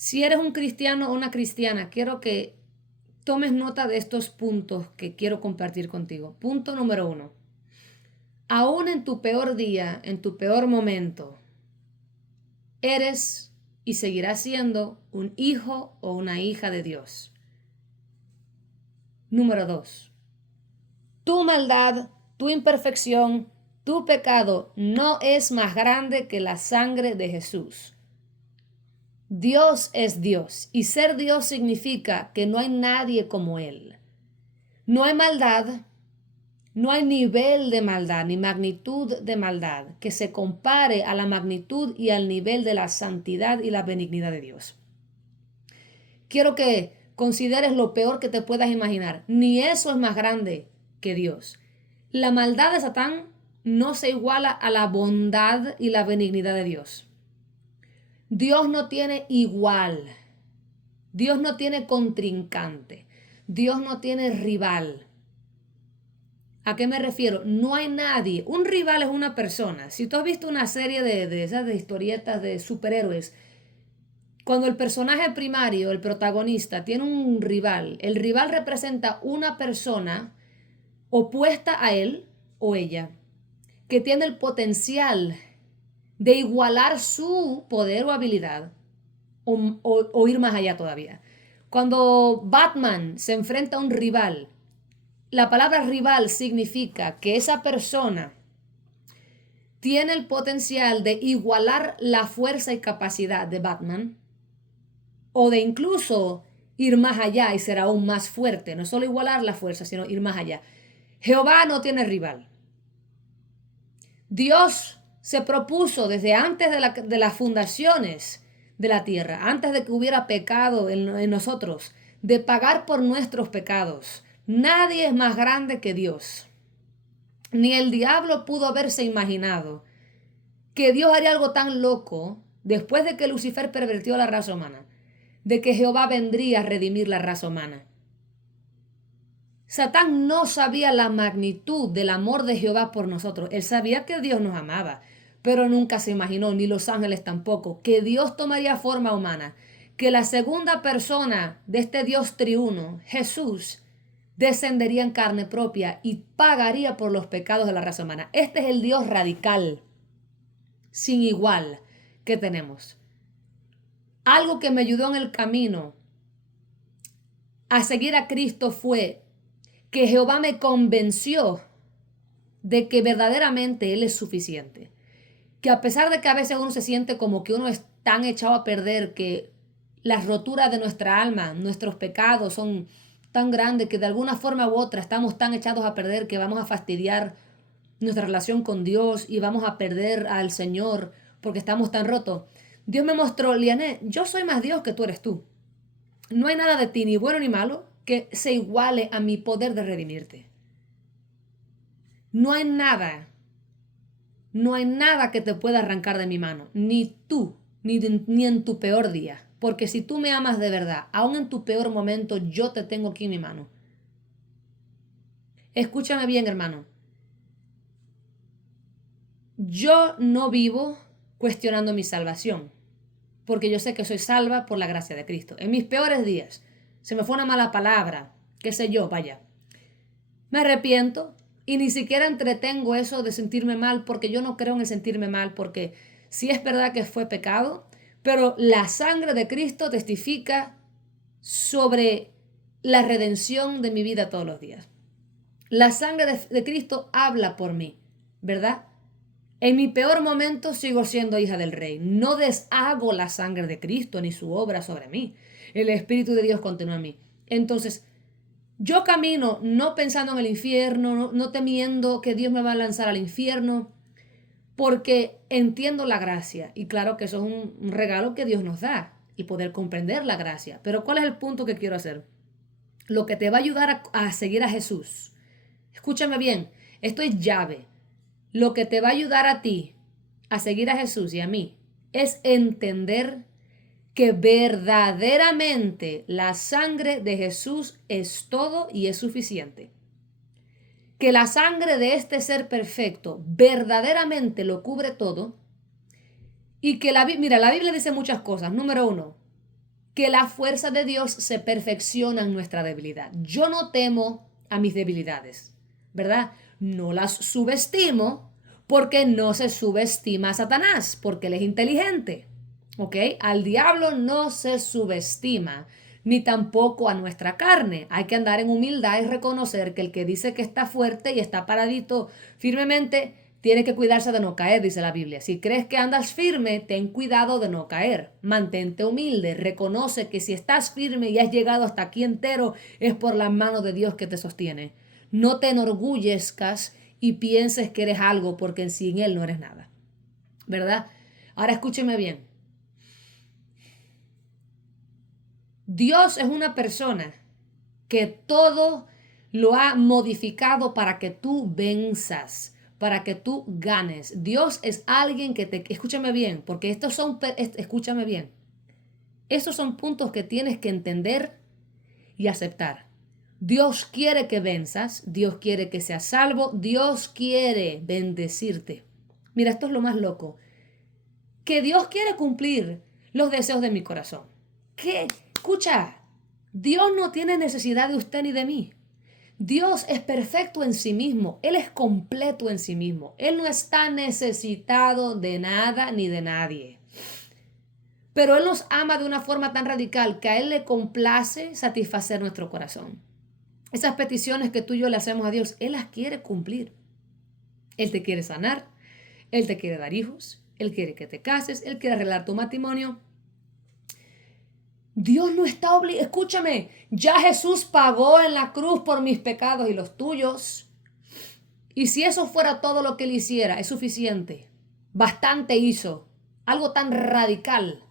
Si eres un cristiano o una cristiana, quiero que tomes nota de estos puntos que quiero compartir contigo. Punto número 1. Aún en tu peor día, en tu peor momento, eres y seguirás siendo un hijo o una hija de Dios. Número 2. Tu maldad, tu imperfección, tu pecado no es más grande que la sangre de Jesús. Dios es Dios y ser Dios significa que no hay nadie como Él. No hay maldad, no hay nivel de maldad ni magnitud de maldad que se compare a la magnitud y al nivel de la santidad y la benignidad de Dios. Quiero que consideres lo peor que te puedas imaginar. Ni eso es más grande que Dios. La maldad de Satán no se iguala a la bondad y la benignidad de Dios. Dios no tiene igual. Dios no tiene contrincante. Dios no tiene rival. ¿A qué me refiero? No hay nadie. Un rival es una persona. Si tú has visto una serie de esas de historietas de superhéroes, cuando el personaje primario, el protagonista, tiene un rival, el rival representa una persona opuesta a él o ella, que tiene el potencial de igualar su poder o habilidad o ir más allá todavía. Cuando Batman se enfrenta a un rival, la palabra rival significa que esa persona tiene el potencial de igualar la fuerza y capacidad de Batman o de incluso ir más allá y ser aún más fuerte. No solo igualar la fuerza, sino ir más allá. Jehová no tiene rival. Dios se propuso desde antes de las fundaciones de la tierra, antes de que hubiera pecado en nosotros, de pagar por nuestros pecados. Nadie es más grande que Dios. Ni el diablo pudo haberse imaginado que Dios haría algo tan loco después de que Lucifer pervirtió la raza humana, de que Jehová vendría a redimir la raza humana. Satán no sabía la magnitud del amor de Jehová por nosotros. Él sabía que Dios nos amaba, pero nunca se imaginó, ni los ángeles tampoco, que Dios tomaría forma humana, que la segunda persona de este Dios triuno, Jesús, descendería en carne propia y pagaría por los pecados de la raza humana. Este es el Dios radical, sin igual, que tenemos. Algo que me ayudó en el camino a seguir a Cristo fue que Jehová me convenció de que verdaderamente Él es suficiente. Que a pesar de que a veces uno se siente como que uno es tan echado a perder, que las roturas de nuestra alma, nuestros pecados son tan grandes que de alguna forma u otra estamos tan echados a perder que vamos a fastidiar nuestra relación con Dios y vamos a perder al Señor porque estamos tan rotos. Dios me mostró, Liané, yo soy más Dios que tú eres tú. No hay nada de ti, ni bueno ni malo, que se iguale a mi poder de redimirte. No hay nada, no hay nada que te pueda arrancar de mi mano, ni tú, ni en tu peor día. Porque si tú me amas de verdad, aún en tu peor momento, yo te tengo aquí en mi mano. Escúchame bien, hermano. Yo no vivo cuestionando mi salvación, porque yo sé que soy salva por la gracia de Cristo. En mis peores días, se me fue una mala palabra, qué sé yo, vaya. Me arrepiento y ni siquiera entretengo eso de sentirme mal, porque yo no creo en el sentirme mal, porque sí es verdad que fue pecado, pero la sangre de Cristo testifica sobre la redención de mi vida todos los días. La sangre de Cristo habla por mí, ¿verdad? En mi peor momento sigo siendo hija del Rey. No deshago la sangre de Cristo ni su obra sobre mí. El Espíritu de Dios continúa en mí. Entonces, yo camino no pensando en el infierno, no temiendo que Dios me va a lanzar al infierno, porque entiendo la gracia. Y claro que eso es un regalo que Dios nos da, y poder comprender la gracia. Pero ¿cuál es el punto que quiero hacer? Lo que te va a ayudar a seguir a Jesús. Escúchame bien, esto es llave. Lo que te va a ayudar a ti a seguir a Jesús y a mí es entender que verdaderamente la sangre de Jesús es todo y es suficiente. Que la sangre de este ser perfecto verdaderamente lo cubre todo y que la Biblia dice muchas cosas. Número 1, que la fuerza de Dios se perfecciona en nuestra debilidad. Yo no temo a mis debilidades, ¿verdad? No las subestimo porque no se subestima a Satanás, porque él es inteligente, ¿ok? Al diablo no se subestima, ni tampoco a nuestra carne. Hay que andar en humildad y reconocer que el que dice que está fuerte y está paradito firmemente, tiene que cuidarse de no caer, dice la Biblia. Si crees que andas firme, ten cuidado de no caer. Mantente humilde. Reconoce que si estás firme y has llegado hasta aquí entero, es por la mano de Dios que te sostiene. No te enorgullezcas y pienses que eres algo porque sin Él no eres nada. ¿Verdad? Ahora escúcheme bien. Dios es una persona que todo lo ha modificado para que tú venzas, para que tú ganes. Dios es alguien que te... Escúchame bien, porque escúchame bien. Estos son puntos que tienes que entender y aceptar. Dios quiere que venzas, Dios quiere que seas salvo, Dios quiere bendecirte. Mira, esto es lo más loco. Que Dios quiere cumplir los deseos de mi corazón. ¿Qué? Escucha, Dios no tiene necesidad de usted ni de mí. Dios es perfecto en sí mismo, Él es completo en sí mismo, Él no está necesitado de nada ni de nadie. Pero Él nos ama de una forma tan radical que a Él le complace satisfacer nuestro corazón. Esas peticiones que tú y yo le hacemos a Dios, Él las quiere cumplir. Él te quiere sanar, Él te quiere dar hijos, Él quiere que te cases, Él quiere arreglar tu matrimonio. Dios no está obligado. Escúchame, ya Jesús pagó en la cruz por mis pecados y los tuyos. Y si eso fuera todo lo que Él hiciera, es suficiente. Bastante hizo. Algo tan radical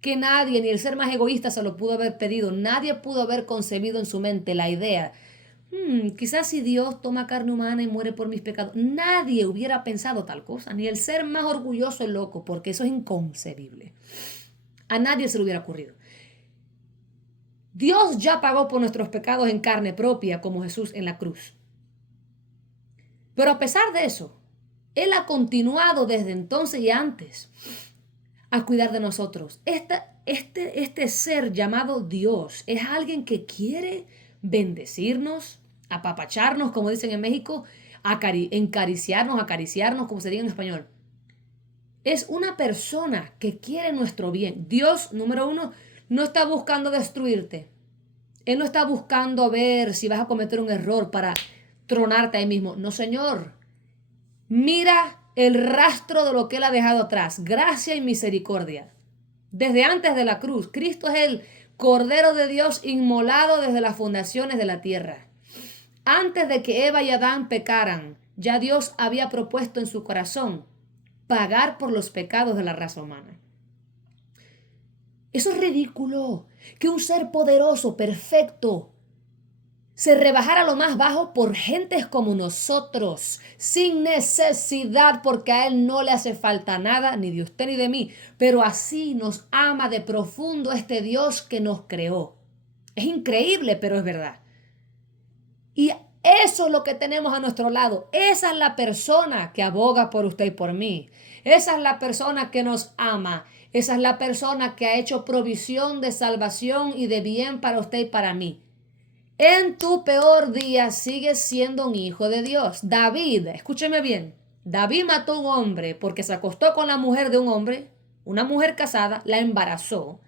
que nadie, ni el ser más egoísta, se lo pudo haber pedido. Nadie pudo haber concebido en su mente la idea. Quizás si Dios toma carne humana y muere por mis pecados, nadie hubiera pensado tal cosa. Ni el ser más orgulloso y loco, porque eso es inconcebible. A nadie se le hubiera ocurrido. Dios ya pagó por nuestros pecados en carne propia, como Jesús en la cruz. Pero a pesar de eso, Él ha continuado desde entonces y antes a cuidar de nosotros. Este ser llamado Dios es alguien que quiere bendecirnos, apapacharnos, como dicen en México, acariciarnos, como se diga en español. Es una persona que quiere nuestro bien. Dios, número uno, no está buscando destruirte. Él no está buscando ver si vas a cometer un error para tronarte ahí mismo. No, Señor. Mira el rastro de lo que Él ha dejado atrás. Gracia y misericordia. Desde antes de la cruz, Cristo es el Cordero de Dios inmolado desde las fundaciones de la tierra. Antes de que Eva y Adán pecaran, ya Dios había propuesto en su corazón pagar por los pecados de la raza humana. Eso es ridículo, que un ser poderoso, perfecto, se rebajara a lo más bajo por gentes como nosotros, sin necesidad, porque a Él no le hace falta nada, ni de usted ni de mí, pero así nos ama de profundo este Dios que nos creó. Es increíble, pero es verdad. Y eso es lo que tenemos a nuestro lado. Esa es la persona que aboga por usted y por mí. Esa es la persona que nos ama. Esa es la persona que ha hecho provisión de salvación y de bien para usted y para mí. En tu peor día sigues siendo un hijo de Dios. David, escúcheme bien. David mató a un hombre porque se acostó con la mujer de un hombre, una mujer casada, la embarazó.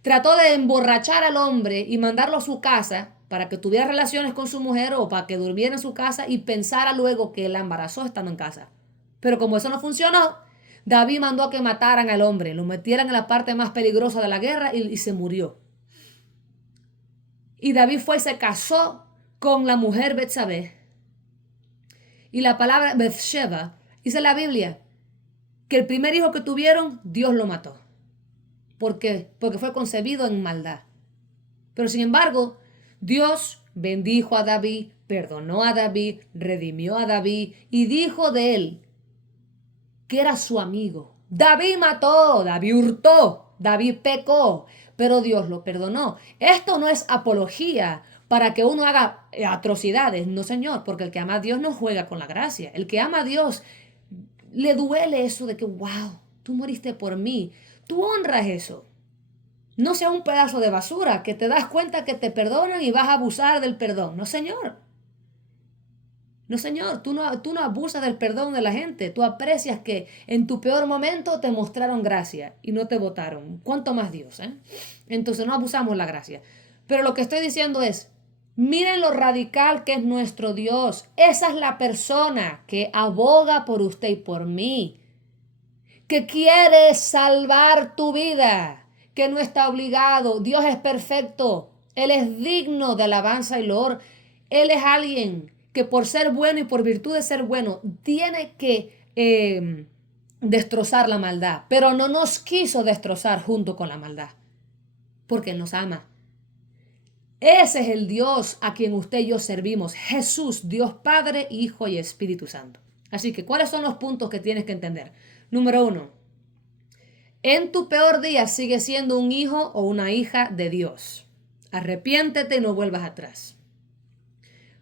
Trató de emborrachar al hombre y mandarlo a su casa para que tuviera relaciones con su mujer o para que durmiera en su casa y pensara luego que la embarazó estando en casa. Pero como eso no funcionó, David mandó a que mataran al hombre, lo metieran en la parte más peligrosa de la guerra y se murió. Y David fue y se casó con la mujer Betsabé. Y la palabra Bethsheba, dice la Biblia, que el primer hijo que tuvieron, Dios lo mató. ¿Por qué? Porque fue concebido en maldad. Pero sin embargo, Dios bendijo a David, perdonó a David, redimió a David y dijo de él que era su amigo. David mató, David hurtó, David pecó, pero Dios lo perdonó. Esto no es apología para que uno haga atrocidades, no señor, porque el que ama a Dios no juega con la gracia. El que ama a Dios le duele eso de que, wow, tú moriste por mí. Tú honras eso. No sea un pedazo de basura que te das cuenta que te perdonan y vas a abusar del perdón. No, señor. No, señor, tú no abusas del perdón de la gente. Tú aprecias que en tu peor momento te mostraron gracia y no te votaron. ¿Cuánto más Dios, eh? Entonces no abusamos la gracia. Pero lo que estoy diciendo es, miren lo radical que es nuestro Dios. Esa es la persona que aboga por usted y por mí, que quiere salvar tu vida, que no está obligado. Dios es perfecto. Él es digno de alabanza y loor. Él es alguien que por ser bueno y por virtud de ser bueno tiene que destrozar la maldad, pero no nos quiso destrozar junto con la maldad, porque Él nos ama. Ese es el Dios a quien usted y yo servimos, Jesús, Dios Padre, Hijo y Espíritu Santo. Así que, ¿cuáles son los puntos que tienes que entender? Número 1, en tu peor día sigue siendo un hijo o una hija de Dios. Arrepiéntete y no vuelvas atrás.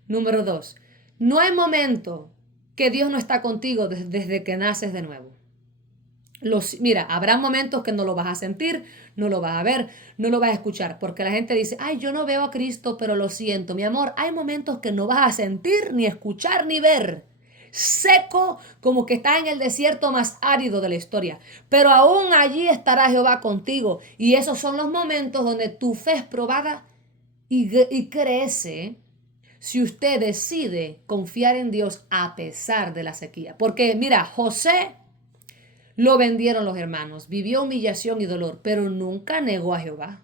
Número 2, no hay momento que Dios no está contigo desde que naces de nuevo. Mira, habrá momentos que no lo vas a sentir, no lo vas a ver, no lo vas a escuchar, porque la gente dice, ay, yo no veo a Cristo, pero lo siento. Mi amor, hay momentos que no vas a sentir, ni escuchar, ni ver. Seco, como que estás en el desierto más árido de la historia. Pero aún allí estará Jehová contigo. Y esos son los momentos donde tu fe es probada y crece si usted decide confiar en Dios a pesar de la sequía. Porque mira, José lo vendieron los hermanos, vivió humillación y dolor, pero nunca negó a Jehová.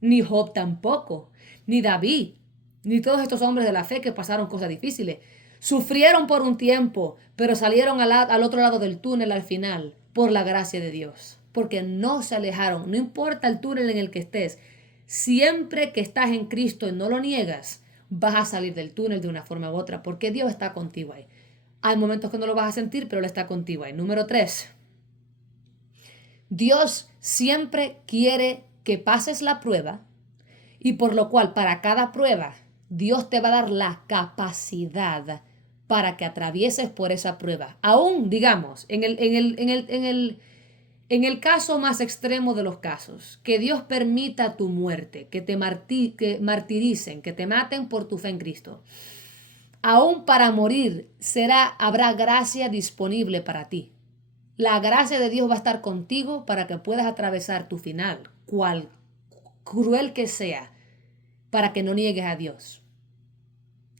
Ni Job tampoco, ni David, ni todos estos hombres de la fe que pasaron cosas difíciles. Sufrieron por un tiempo, pero salieron al otro lado del túnel al final, por la gracia de Dios. Porque no se alejaron, no importa el túnel en el que estés. Siempre que estás en Cristo y no lo niegas, vas a salir del túnel de una forma u otra, porque Dios está contigo ahí. Hay momentos que no lo vas a sentir, pero Él está contigo ahí. Número 3. Dios siempre quiere que pases la prueba y por lo cual para cada prueba Dios te va a dar la capacidad para que atravieses por esa prueba. Aún, digamos, en el caso más extremo de los casos, que Dios permita tu muerte, que martiricen, que te maten por tu fe en Cristo. Aún para morir habrá gracia disponible para ti. La gracia de Dios va a estar contigo para que puedas atravesar tu final, cual cruel que sea, para que no niegues a Dios.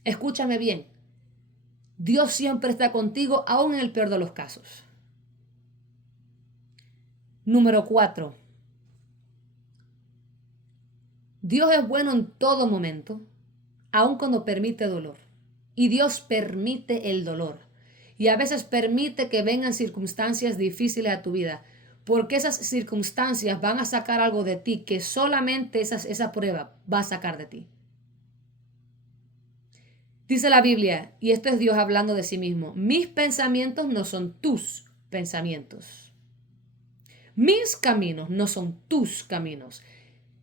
Escúchame bien. Dios siempre está contigo, aún en el peor de los casos. Número 4. Dios es bueno en todo momento, aun cuando permite dolor. Y Dios permite el dolor. Y a veces permite que vengan circunstancias difíciles a tu vida, porque esas circunstancias van a sacar algo de ti que solamente esa prueba va a sacar de ti. Dice la Biblia, y esto es Dios hablando de sí mismo, mis pensamientos no son tus pensamientos. Mis caminos no son tus caminos.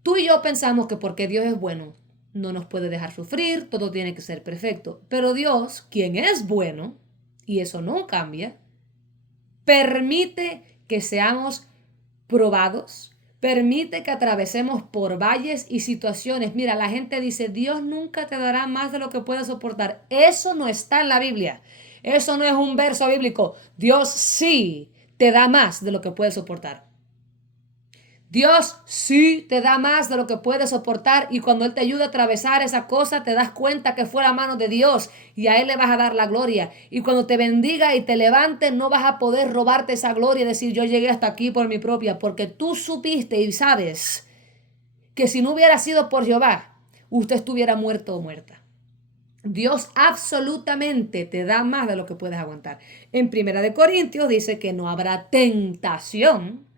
Tú y yo pensamos que porque Dios es bueno, no nos puede dejar sufrir, todo tiene que ser perfecto. Pero Dios, quien es bueno, y eso no cambia, permite que seamos probados, permite que atravesemos por valles y situaciones. Mira, la gente dice, Dios nunca te dará más de lo que puedas soportar. Eso no está en la Biblia. Eso no es un verso bíblico. Dios sí te da más de lo que puedes soportar. Dios sí te da más de lo que puedes soportar y cuando Él te ayuda a atravesar esa cosa te das cuenta que fue la mano de Dios y a Él le vas a dar la gloria. Y cuando te bendiga y te levante no vas a poder robarte esa gloria y decir yo llegué hasta aquí por mi propia, porque tú supiste y sabes que si no hubiera sido por Jehová, usted estuviera muerto o muerta. Dios absolutamente te da más de lo que puedes aguantar. En 1 Corintios dice que no habrá tentación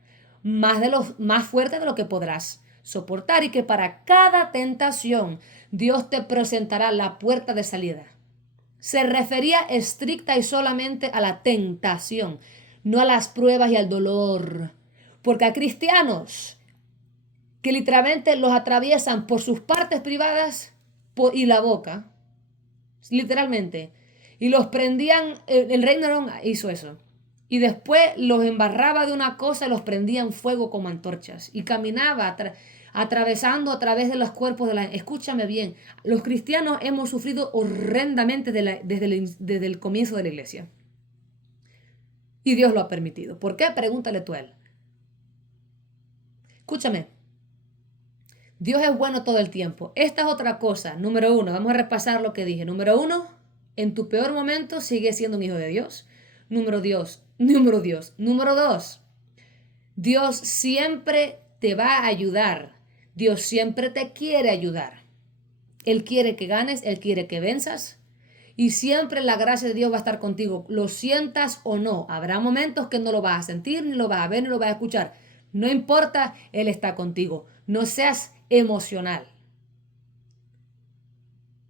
más fuerte de lo que podrás soportar y que para cada tentación Dios te presentará la puerta de salida. Se refería estricta y solamente a la tentación, no a las pruebas y al dolor. Porque hay cristianos que literalmente los atraviesan por sus partes privadas y la boca, literalmente, y los prendían, el rey Nerón hizo eso. Y después los embarraba de una cosa y los prendía en fuego como antorchas. Y caminaba atravesando a través de los cuerpos de la... Escúchame bien, los cristianos hemos sufrido horrendamente desde el comienzo de la iglesia. Y Dios lo ha permitido. ¿Por qué? Pregúntale tú a él. Escúchame. Dios es bueno todo el tiempo. Esta es otra cosa. Número uno, vamos a repasar lo que dije. Número uno, en tu peor momento sigue siendo un hijo de Dios. Número dos, Dios siempre te va a ayudar. Dios siempre te quiere ayudar. Él quiere que ganes, Él quiere que venzas. Y siempre la gracia de Dios va a estar contigo. Lo sientas o no. Habrá momentos que no lo vas a sentir, ni lo vas a ver, ni lo vas a escuchar. No importa, Él está contigo. No seas emocional.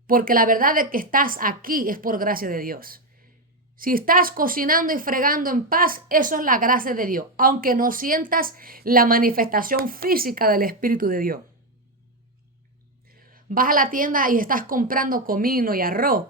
Porque la verdad de que estás aquí es por gracia de Dios. Si estás cocinando y fregando en paz, eso es la gracia de Dios. Aunque no sientas la manifestación física del Espíritu de Dios. Vas a la tienda y estás comprando comino y arroz.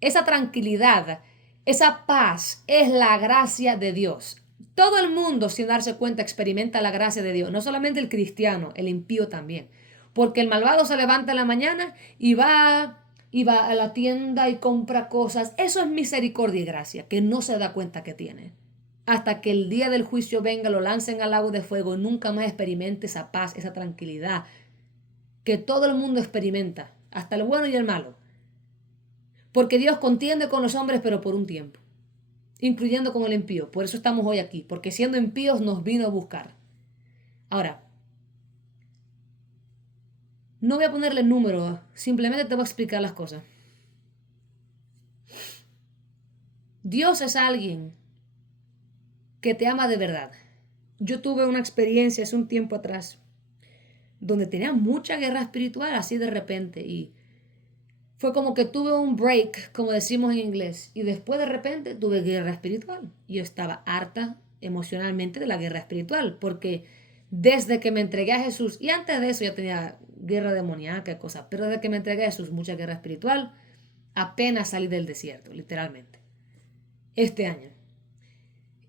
Esa tranquilidad, esa paz es la gracia de Dios. Todo el mundo, sin darse cuenta, experimenta la gracia de Dios. No solamente el cristiano, el impío también. Porque el malvado se levanta en la mañana y va a la tienda y compra cosas. Eso es misericordia y gracia, que no se da cuenta que tiene. Hasta que el día del juicio venga, lo lancen al lago de fuego y nunca más experimente esa paz, esa tranquilidad que todo el mundo experimenta, hasta el bueno y el malo. Porque Dios contiende con los hombres, pero por un tiempo, incluyendo con el impío. Por eso estamos hoy aquí, porque siendo impíos nos vino a buscar. Ahora, no voy a ponerle número, simplemente te voy a explicar las cosas. Dios es alguien que te ama de verdad. Yo tuve una experiencia hace un tiempo atrás donde tenía mucha guerra espiritual así de repente y fue como que tuve un break, como decimos en inglés, y después de repente tuve guerra espiritual. Yo estaba harta emocionalmente de la guerra espiritual, porque desde que me entregué a Jesús, y antes de eso ya tenía guerra demoníaca y cosas, pero desde que me entregué a Jesús, mucha guerra espiritual, apenas salí del desierto, literalmente, este año.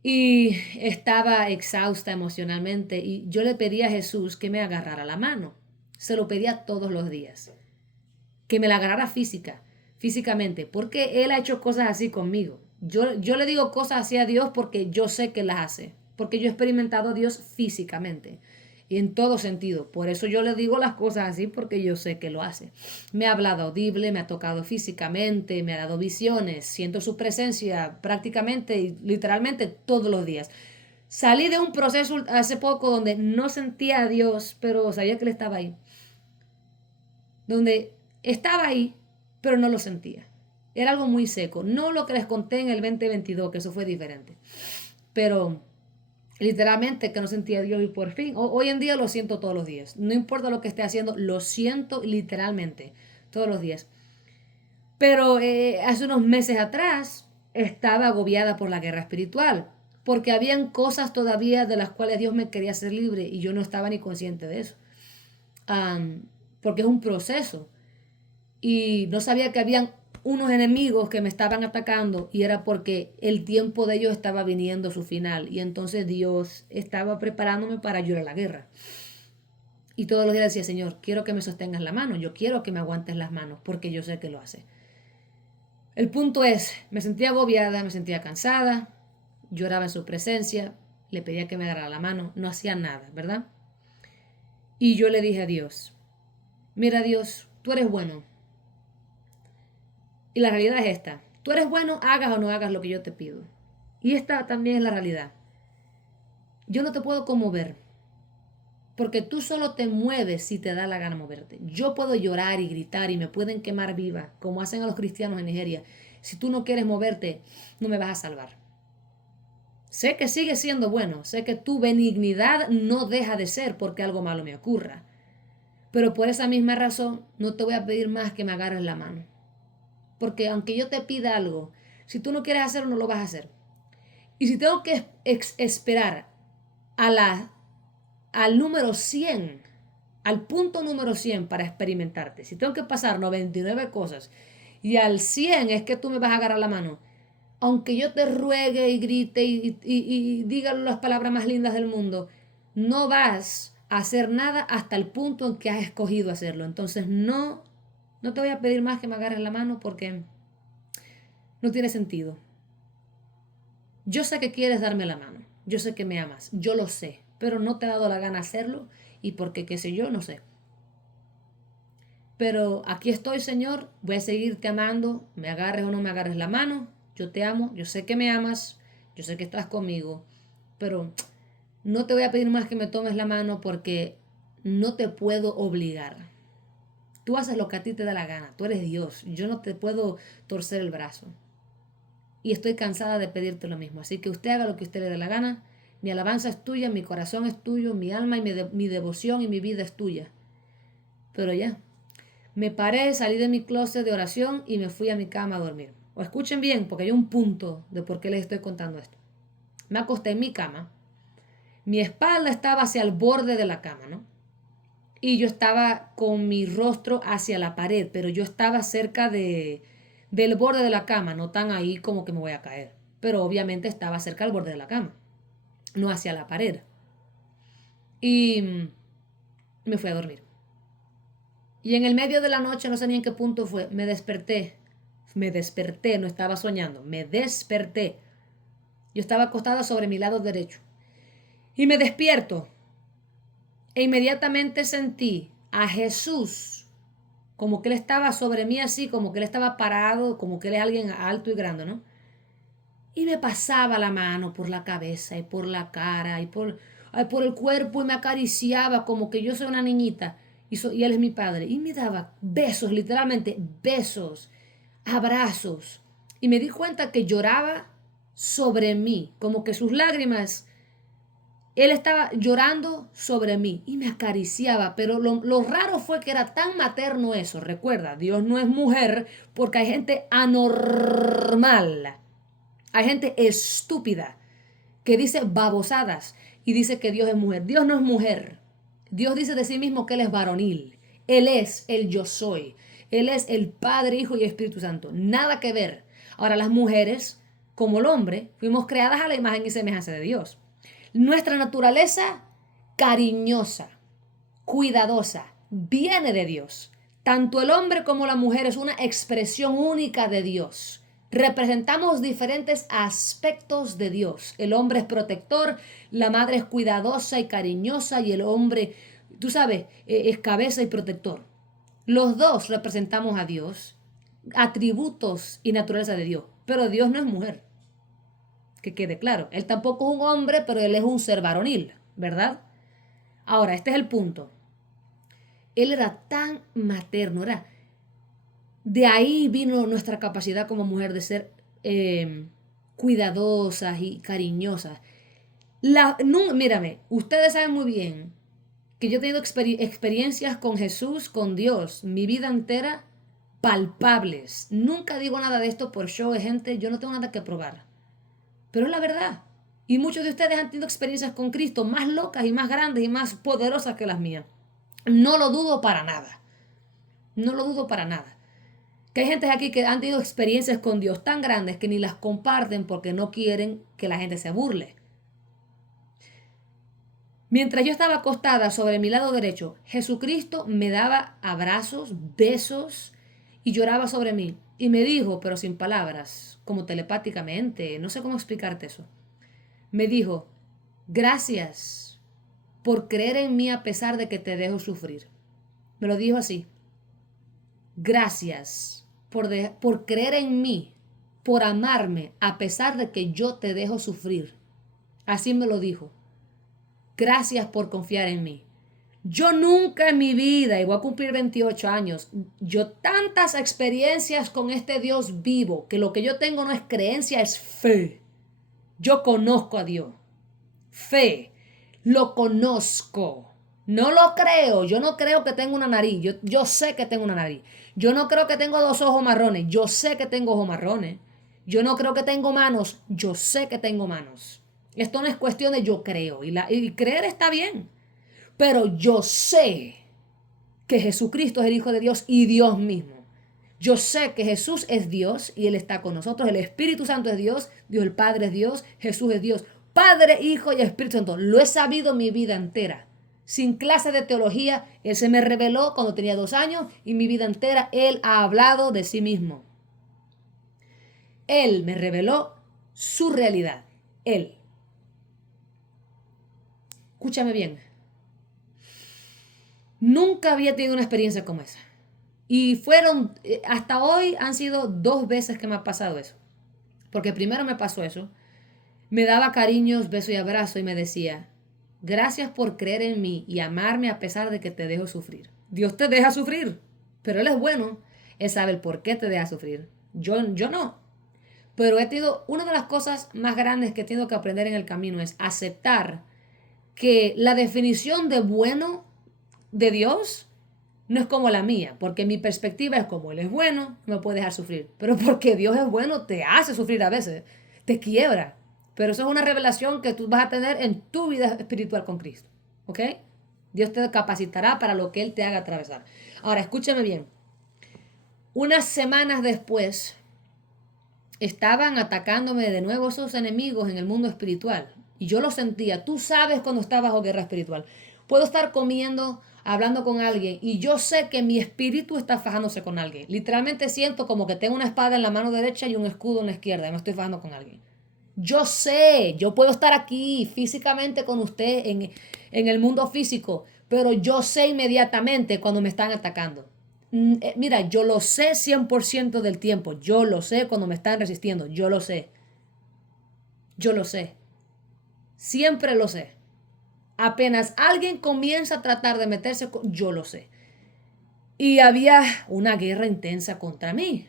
Y estaba exhausta emocionalmente y yo le pedí a Jesús que me agarrara la mano. Se lo pedía todos los días. Que me la agarrara físicamente, porque Él ha hecho cosas así conmigo. Yo le digo cosas así a Dios porque yo sé que las hace, porque yo he experimentado a Dios físicamente y en todo sentido. Por eso yo le digo las cosas así porque yo sé que lo hace. Me ha hablado audible, me ha tocado físicamente, me ha dado visiones, siento su presencia prácticamente y literalmente todos los días. Salí de un proceso hace poco donde no sentía a Dios, pero sabía que Él estaba ahí. Donde estaba ahí, pero no lo sentía. Era algo muy seco. No lo que les conté en el 2022, que eso fue diferente. Pero literalmente que no sentía a Dios y por fin, hoy en día lo siento todos los días. No importa lo que esté haciendo, lo siento literalmente todos los días. Pero hace unos meses atrás estaba agobiada por la guerra espiritual, porque habían cosas todavía de las cuales Dios me quería hacer libre y yo no estaba ni consciente de eso. Porque es un proceso. Y no sabía que habían unos enemigos que me estaban atacando y era porque el tiempo de ellos estaba viniendo a su final y entonces Dios estaba preparándome para ayudar a la guerra. Y todos los días decía, Señor, quiero que me sostengas la mano, yo quiero que me aguantes las manos porque yo sé que lo hace. El punto es, me sentía agobiada, me sentía cansada, lloraba en su presencia, le pedía que me agarrara la mano, no hacía nada, ¿verdad? Y yo le dije a Dios, mira Dios, tú eres bueno. Y la realidad es esta. Tú eres bueno, hagas o no hagas lo que yo te pido. Y esta también es la realidad. Yo no te puedo conmover. Porque tú solo te mueves si te da la gana moverte. Yo puedo llorar y gritar y me pueden quemar viva, como hacen a los cristianos en Nigeria. Si tú no quieres moverte, no me vas a salvar. Sé que sigues siendo bueno. Sé que tu benignidad no deja de ser porque algo malo me ocurra. Pero por esa misma razón no te voy a pedir más que me agarres la mano. Porque aunque yo te pida algo, si tú no quieres hacerlo, no lo vas a hacer. Y si tengo que esperar al número 100, al punto número 100 para experimentarte, si tengo que pasar 99 cosas y al 100 es que tú me vas a agarrar la mano, aunque yo te ruegue y grite y diga las palabras más lindas del mundo, no vas a hacer nada hasta el punto en que has escogido hacerlo. Entonces no te voy a pedir más que me agarres la mano porque no tiene sentido. Yo sé que quieres darme la mano, yo sé que me amas, yo lo sé, pero no te ha dado la gana hacerlo y porque qué sé yo, no sé. Pero aquí estoy, Señor, voy a seguirte amando, me agarres o no me agarres la mano, yo te amo, yo sé que me amas, yo sé que estás conmigo, pero no te voy a pedir más que me tomes la mano porque no te puedo obligar. Tú haces lo que a ti te da la gana, tú eres Dios, yo no te puedo torcer el brazo. Y estoy cansada de pedirte lo mismo, así que usted haga lo que usted le dé la gana, mi alabanza es tuya, mi corazón es tuyo, mi alma y mi devoción y mi vida es tuya. Pero ya. Me paré, salí de mi closet de oración y me fui a mi cama a dormir. O escuchen bien, porque hay un punto de por qué les estoy contando esto. Me acosté en mi cama. Mi espalda estaba hacia el borde de la cama, ¿no? Y yo estaba con mi rostro hacia la pared, pero yo estaba cerca del borde de la cama, no tan ahí como que me voy a caer. Pero obviamente estaba cerca del borde de la cama, no hacia la pared. Y me fui a dormir. Y en el medio de la noche, no sé ni en qué punto fue, me desperté, no estaba soñando, me desperté. Yo estaba acostada sobre mi lado derecho. Y me despierto e inmediatamente sentí a Jesús, como que él estaba sobre mí así, como que él estaba parado, como que él es alguien alto y grande, ¿no? Y me pasaba la mano por la cabeza y por la cara por el cuerpo y me acariciaba como que yo soy una niñita y él es mi padre. Y me daba besos, literalmente besos, abrazos. Y me di cuenta que lloraba sobre mí, como que sus lágrimas, él estaba llorando sobre mí y me acariciaba, pero lo raro fue que era tan materno eso. Recuerda, Dios no es mujer porque hay gente anormal. Hay gente estúpida que dice babosadas y dice que Dios es mujer. Dios no es mujer. Dios dice de sí mismo que Él es varonil. Él es el yo soy. Él es el Padre, Hijo y Espíritu Santo. Nada que ver. Ahora las mujeres, como el hombre, fuimos creadas a la imagen y semejanza de Dios. Nuestra naturaleza cariñosa, cuidadosa, viene de Dios. Tanto el hombre como la mujer es una expresión única de Dios. Representamos diferentes aspectos de Dios. El hombre es protector, la madre es cuidadosa y cariñosa y el hombre, tú sabes, es cabeza y protector. Los dos representamos a Dios, atributos y naturaleza de Dios, pero Dios no es mujer. Que quede claro, Él tampoco es un hombre, pero Él es un ser varonil, ¿verdad? Ahora, este es el punto. Él era tan materno, de ahí vino nuestra capacidad como mujer de ser cuidadosas y cariñosas. No, mírame, ustedes saben muy bien que yo he tenido experiencias con Jesús, con Dios, mi vida entera, palpables. Nunca digo nada de esto por show de gente, yo no tengo nada que probar. Pero es la verdad. Y muchos de ustedes han tenido experiencias con Cristo más locas y más grandes y más poderosas que las mías. No lo dudo para nada. No lo dudo para nada. Que hay gente aquí que han tenido experiencias con Dios tan grandes que ni las comparten porque no quieren que la gente se burle. Mientras yo estaba acostada sobre mi lado derecho, Jesucristo me daba abrazos, besos y lloraba sobre mí. Y me dijo, pero sin palabras, como telepáticamente, no sé cómo explicarte eso. Me dijo, gracias por creer en mí a pesar de que te dejo sufrir. Me lo dijo así. Gracias por creer en mí, por amarme a pesar de que yo te dejo sufrir. Así me lo dijo. Gracias por confiar en mí. Yo nunca en mi vida, y voy a cumplir 28 años, yo tantas experiencias con este Dios vivo, que lo que yo tengo no es creencia, es fe. Yo conozco a Dios. Fe. Lo conozco. No lo creo. Yo no creo que tengo una nariz. Yo sé que tengo una nariz. Yo no creo que tengo dos ojos marrones. Yo sé que tengo ojos marrones. Yo no creo que tengo manos. Yo sé que tengo manos. Esto no es cuestión de yo creo. Y creer está bien. Pero yo sé que Jesucristo es el Hijo de Dios y Dios mismo. Yo sé que Jesús es Dios y Él está con nosotros. El Espíritu Santo es Dios, Dios el Padre es Dios, Jesús es Dios. Padre, Hijo y Espíritu Santo. Lo he sabido mi vida entera. Sin clase de teología, Él se me reveló cuando tenía 2 años y mi vida entera Él ha hablado de sí mismo. Él me reveló su realidad. Él. Escúchame bien. Nunca había tenido una experiencia como esa. Y hasta hoy han sido 2 veces que me ha pasado eso. Porque primero me pasó eso. Me daba cariños, besos y abrazos y me decía, gracias por creer en mí y amarme a pesar de que te dejo sufrir. Dios te deja sufrir, pero Él es bueno. Él sabe el por qué te deja sufrir. Yo no. Pero una de las cosas más grandes que tengo que aprender en el camino es aceptar que la definición de bueno de Dios no es como la mía, porque mi perspectiva es como Él es bueno, no me puede dejar sufrir. Pero porque Dios es bueno, te hace sufrir a veces, te quiebra. Pero eso es una revelación que tú vas a tener en tu vida espiritual con Cristo. ¿Ok? Dios te capacitará para lo que Él te haga atravesar. Ahora, escúchame bien. Unas semanas después, estaban atacándome de nuevo esos enemigos en el mundo espiritual. Y yo lo sentía. Tú sabes cuando estás bajo guerra espiritual. Puedo estar comiendo, hablando con alguien y yo sé que mi espíritu está fajándose con alguien. Literalmente siento como que tengo una espada en la mano derecha y un escudo en la izquierda y me estoy fajando con alguien. Yo sé, yo puedo estar aquí físicamente con usted en el mundo físico, pero yo sé inmediatamente cuando me están atacando. Mira, yo lo sé 100% del tiempo. Yo lo sé cuando me están resistiendo. Yo lo sé. Yo lo sé. Siempre lo sé. Apenas alguien comienza a tratar de meterse con... Yo lo sé. Y había una guerra intensa contra mí.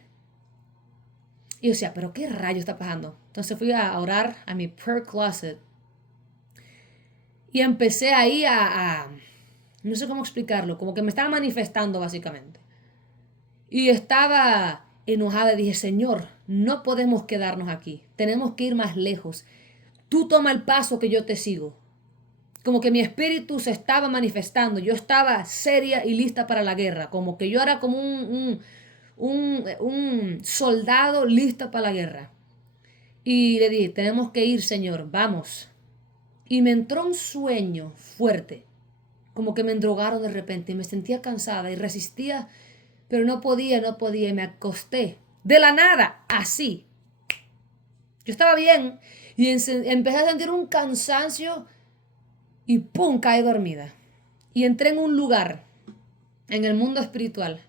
Y yo decía, pero ¿qué rayo está pasando? Entonces fui a orar a mi prayer closet. Y empecé ahí no sé cómo explicarlo, como que me estaba manifestando básicamente. Y estaba enojada y dije, Señor, no podemos quedarnos aquí. Tenemos que ir más lejos. Tú toma el paso que yo te sigo. Como que mi espíritu se estaba manifestando. Yo estaba seria y lista para la guerra. Como que yo era como un soldado listo para la guerra. Y le dije, tenemos que ir, Señor, vamos. Y me entró un sueño fuerte. Como que me endrogaron de repente. Y me sentía cansada y resistía, pero no podía. Y me acosté. De la nada, así. Yo estaba bien. Y empecé a sentir un cansancio. Y ¡pum! Caí dormida. Y entré en un lugar, en el mundo espiritual.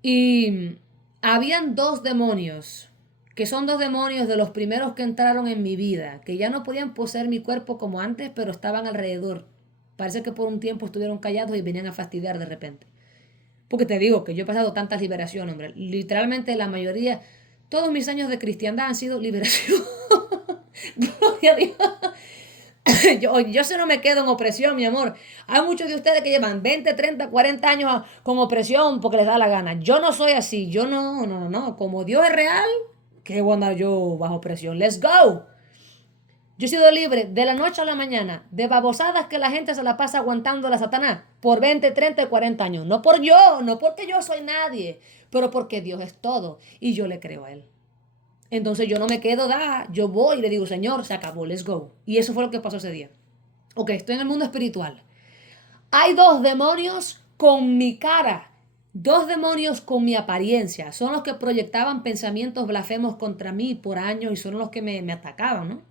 Y habían 2 demonios, que son 2 demonios de los primeros que entraron en mi vida, que ya no podían poseer mi cuerpo como antes, pero estaban alrededor. Parece que por un tiempo estuvieron callados y venían a fastidiar de repente. Porque te digo que yo he pasado tantas liberaciones, hombre. Literalmente la mayoría, todos mis años de cristiandad han sido liberación. Gloria a Dios. Yo se no me quedo en opresión, mi amor. Hay muchos de ustedes que llevan 20, 30, 40 años con opresión porque les da la gana. Yo no soy así. Yo no. Como Dios es real, ¿qué voy a andar yo bajo opresión? Let's go. Yo he sido libre de la noche a la mañana de babosadas que la gente se la pasa aguantando a la Satanás por 20, 30 y 40 años. No por yo, no porque yo soy nadie, pero porque Dios es todo y yo le creo a Él. Entonces yo no me quedo, yo voy y le digo, Señor, se acabó, let's go. Y eso fue lo que pasó ese día. Ok, estoy en el mundo espiritual. Hay 2 demonios con mi cara, 2 demonios con mi apariencia. Son los que proyectaban pensamientos blasfemos contra mí por años y son los que me atacaban, ¿no?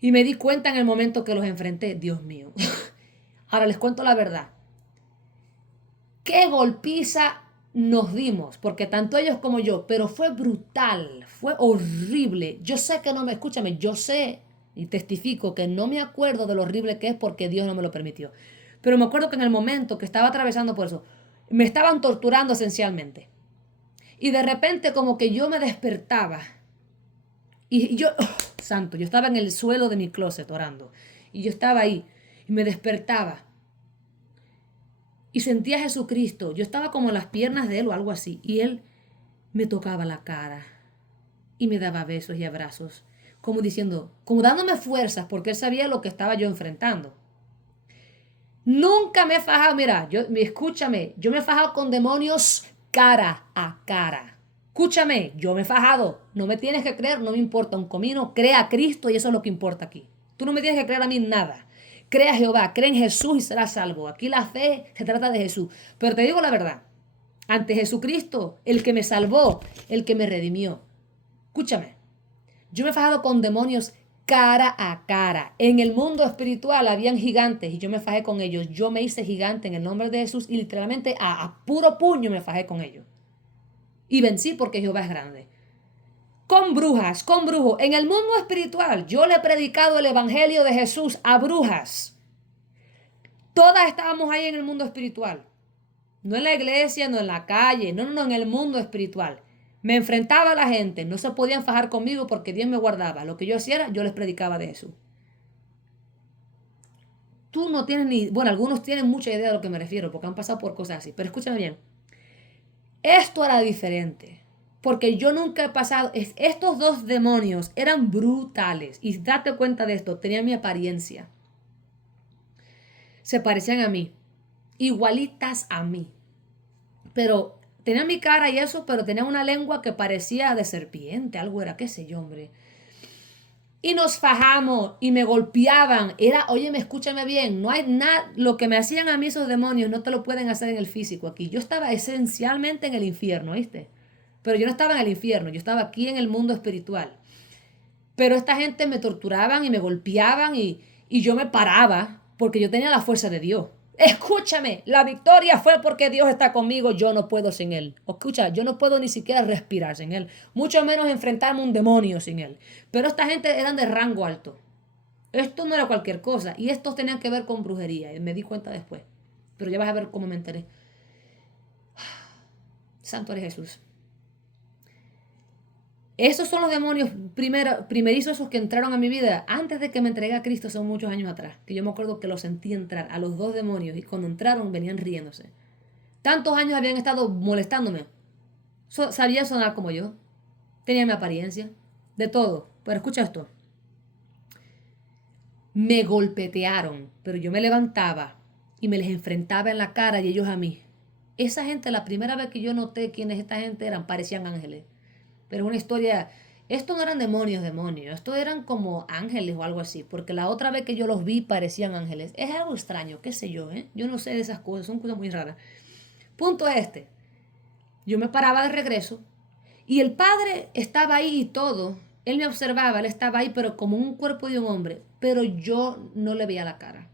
Y me di cuenta en el momento que los enfrenté, Dios mío. Ahora les cuento la verdad. Qué golpiza nos dimos, porque tanto ellos como yo, pero fue brutal, fue horrible. Yo sé que no me, escúchame, yo sé y testifico que no me acuerdo de lo horrible que es porque Dios no me lo permitió. Pero me acuerdo que en el momento que estaba atravesando por eso, me estaban torturando esencialmente. Y de repente como que yo me despertaba. Y yo, santo, yo estaba en el suelo de mi closet orando. Y yo estaba ahí y me despertaba. Y sentía a Jesucristo. Yo estaba como en las piernas de Él o algo así. Y Él me tocaba la cara. Y me daba besos y abrazos. Como diciendo, como dándome fuerzas porque Él sabía lo que estaba yo enfrentando. Nunca me he fajado, mira, escúchame, yo me he fajado con demonios cara a cara. Escúchame, yo me he fajado. No me tienes que creer, no me importa un comino. Crea a Cristo y eso es lo que importa aquí. Tú no me tienes que creer a mí nada. Crea a Jehová, cree en Jesús y serás salvo. Aquí la fe se trata de Jesús. Pero te digo la verdad, ante Jesucristo, el que me salvó, el que me redimió. Escúchame, yo me he fajado con demonios cara a cara. En el mundo espiritual habían gigantes y yo me fajé con ellos. Yo me hice gigante en el nombre de Jesús y literalmente a puro puño me fajé con ellos. Y vencí porque Jehová es grande. Con brujas, con brujos. En el mundo espiritual yo le he predicado el evangelio de Jesús a brujas. Todas estábamos ahí en el mundo espiritual. No en la iglesia, no en la calle, no, en el mundo espiritual. Me enfrentaba a la gente, no se podían fajar conmigo porque Dios me guardaba. Lo que yo hacía era, yo les predicaba de Jesús. Tú no tienes ni, bueno, algunos tienen mucha idea de lo que me refiero porque han pasado por cosas así, pero escúchame bien. Esto era diferente, porque yo nunca he pasado, estos dos demonios eran brutales y date cuenta de esto, tenían mi apariencia. Se parecían a mí, igualitas a mí. Pero tenían mi cara y eso, pero tenían una lengua que parecía de serpiente, algo era, qué sé yo, hombre. Y nos fajamos y me golpeaban. Era, óyeme, escúchame bien, no hay nada, lo que me hacían a mí esos demonios no te lo pueden hacer en el físico aquí. Yo estaba esencialmente en el infierno, ¿viste? Pero yo no estaba en el infierno, yo estaba aquí en el mundo espiritual. Pero esta gente me torturaban y me golpeaban y yo me paraba porque yo tenía la fuerza de Dios. Escúchame, la victoria fue porque Dios está conmigo, yo no puedo sin Él. Escucha, yo no puedo ni siquiera respirar sin Él, mucho menos enfrentarme a un demonio sin Él. Pero esta gente eran de rango alto. Esto no era cualquier cosa y estos tenían que ver con brujería y me di cuenta después. Pero ya vas a ver cómo me enteré. Santo eres Jesús. Esos son los demonios primerizos esos que entraron a mi vida antes de que me entregué a Cristo, son muchos años atrás. Que yo me acuerdo que los sentí entrar a los dos demonios y cuando entraron venían riéndose. Tantos años habían estado molestándome. Sabían sonar como yo. Tenían mi apariencia. De todo. Pero escucha esto. Me golpetearon, pero yo me levantaba y me les enfrentaba en la cara y ellos a mí. Esa gente, la primera vez que yo noté quiénes esta gente eran, parecían ángeles. Pero es una historia, esto no eran demonios, esto eran como ángeles o algo así, porque la otra vez que yo los vi parecían ángeles. Es algo extraño, qué sé yo, ¿eh? Yo no sé de esas cosas, son cosas muy raras. Punto este, yo me paraba de regreso y el padre estaba ahí y todo, él me observaba, él estaba ahí, pero como un cuerpo de un hombre, pero yo no le veía la cara,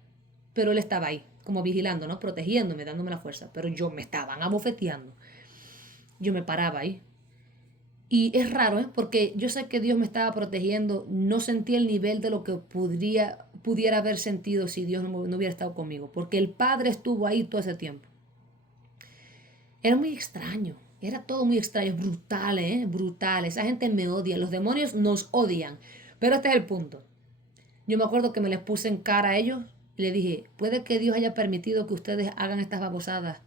pero él estaba ahí, como vigilando, ¿no? Protegiéndome, dándome la fuerza, pero yo me estaban abofeteando. Yo me paraba ahí. Y es raro, ¿eh? Porque yo sé que Dios me estaba protegiendo, no sentí el nivel de lo que pudiera haber sentido si Dios no hubiera estado conmigo, porque el Padre estuvo ahí todo ese tiempo. Era muy extraño, era todo muy extraño, brutal, ¿eh? Brutal. Esa gente me odia, los demonios nos odian. Pero este es el punto. Yo me acuerdo que me les puse en cara a ellos y le dije, puede que Dios haya permitido que ustedes hagan estas babosadas,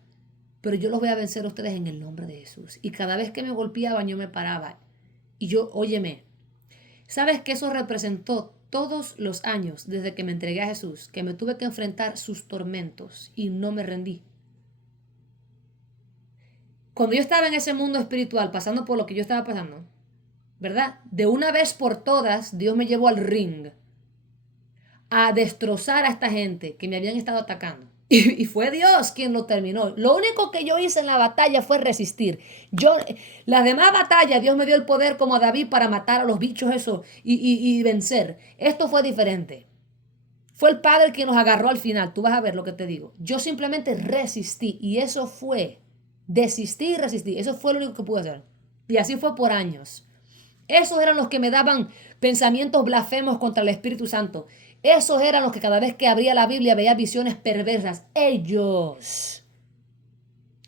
pero yo los voy a vencer a ustedes en el nombre de Jesús. Y cada vez que me golpeaban, yo me paraba. Y yo, óyeme, ¿sabes que eso representó todos los años desde que me entregué a Jesús? Que me tuve que enfrentar sus tormentos y no me rendí. Cuando yo estaba en ese mundo espiritual, pasando por lo que yo estaba pasando, ¿verdad? De una vez por todas, Dios me llevó al ring a destrozar a esta gente que me habían estado atacando. Y fue Dios quien lo terminó. Lo único que yo hice en la batalla fue resistir. Las demás batallas, Dios me dio el poder como a David para matar a los bichos eso y vencer. Esto fue diferente. Fue el Padre quien nos agarró al final. Tú vas a ver lo que te digo. Yo simplemente resistí y eso fue. Desistí y resistí. Eso fue lo único que pude hacer. Y así fue por años. Esos eran los que me daban pensamientos blasfemos contra el Espíritu Santo. Esos eran los que cada vez que abría la Biblia veía visiones perversas. Ellos.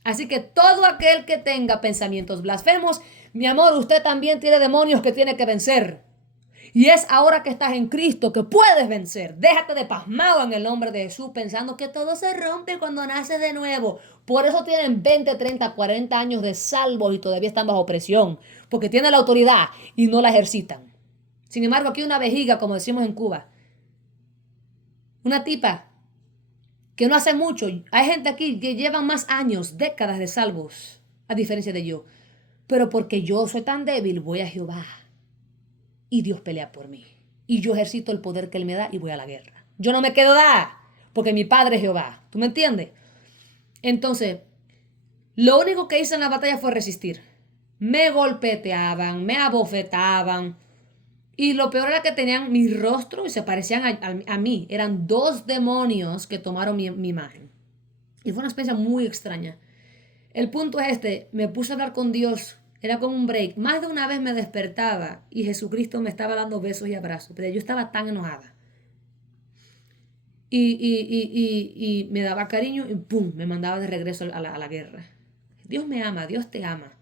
Así que todo aquel que tenga pensamientos blasfemos, mi amor, usted también tiene demonios que tiene que vencer. Y es ahora que estás en Cristo que puedes vencer. Déjate de pasmado en el nombre de Jesús pensando que todo se rompe cuando naces de nuevo. Por eso tienen 20, 30, 40 años de salvos y todavía están bajo presión. Porque tienen la autoridad y no la ejercitan. Sin embargo, aquí una vejiga, como decimos en Cuba. Una tipa que no hace mucho. Hay gente aquí que llevan más años, décadas de salvos. a diferencia de yo. Pero porque yo soy tan débil, voy a Jehová y Dios pelea por mí. Y yo ejercito el poder que Él me da y voy a la guerra. Yo no me quedo da, porque mi Padre es Jehová. ¿Tú me entiendes? Entonces, lo único que hice en la batalla fue resistir. Me golpeteaban, me abofetaban. Y lo peor era que tenían mi rostro y se parecían a mí. Eran dos demonios que tomaron mi imagen. Y fue una experiencia muy extraña. El punto es este, me puse a hablar con Dios, era como un break. Más de una vez me despertaba y Jesucristo me estaba dando besos y abrazos, pero yo estaba tan enojada. Y me daba cariño y ¡pum! Me mandaba de regreso a la guerra. Dios me ama, Dios te ama.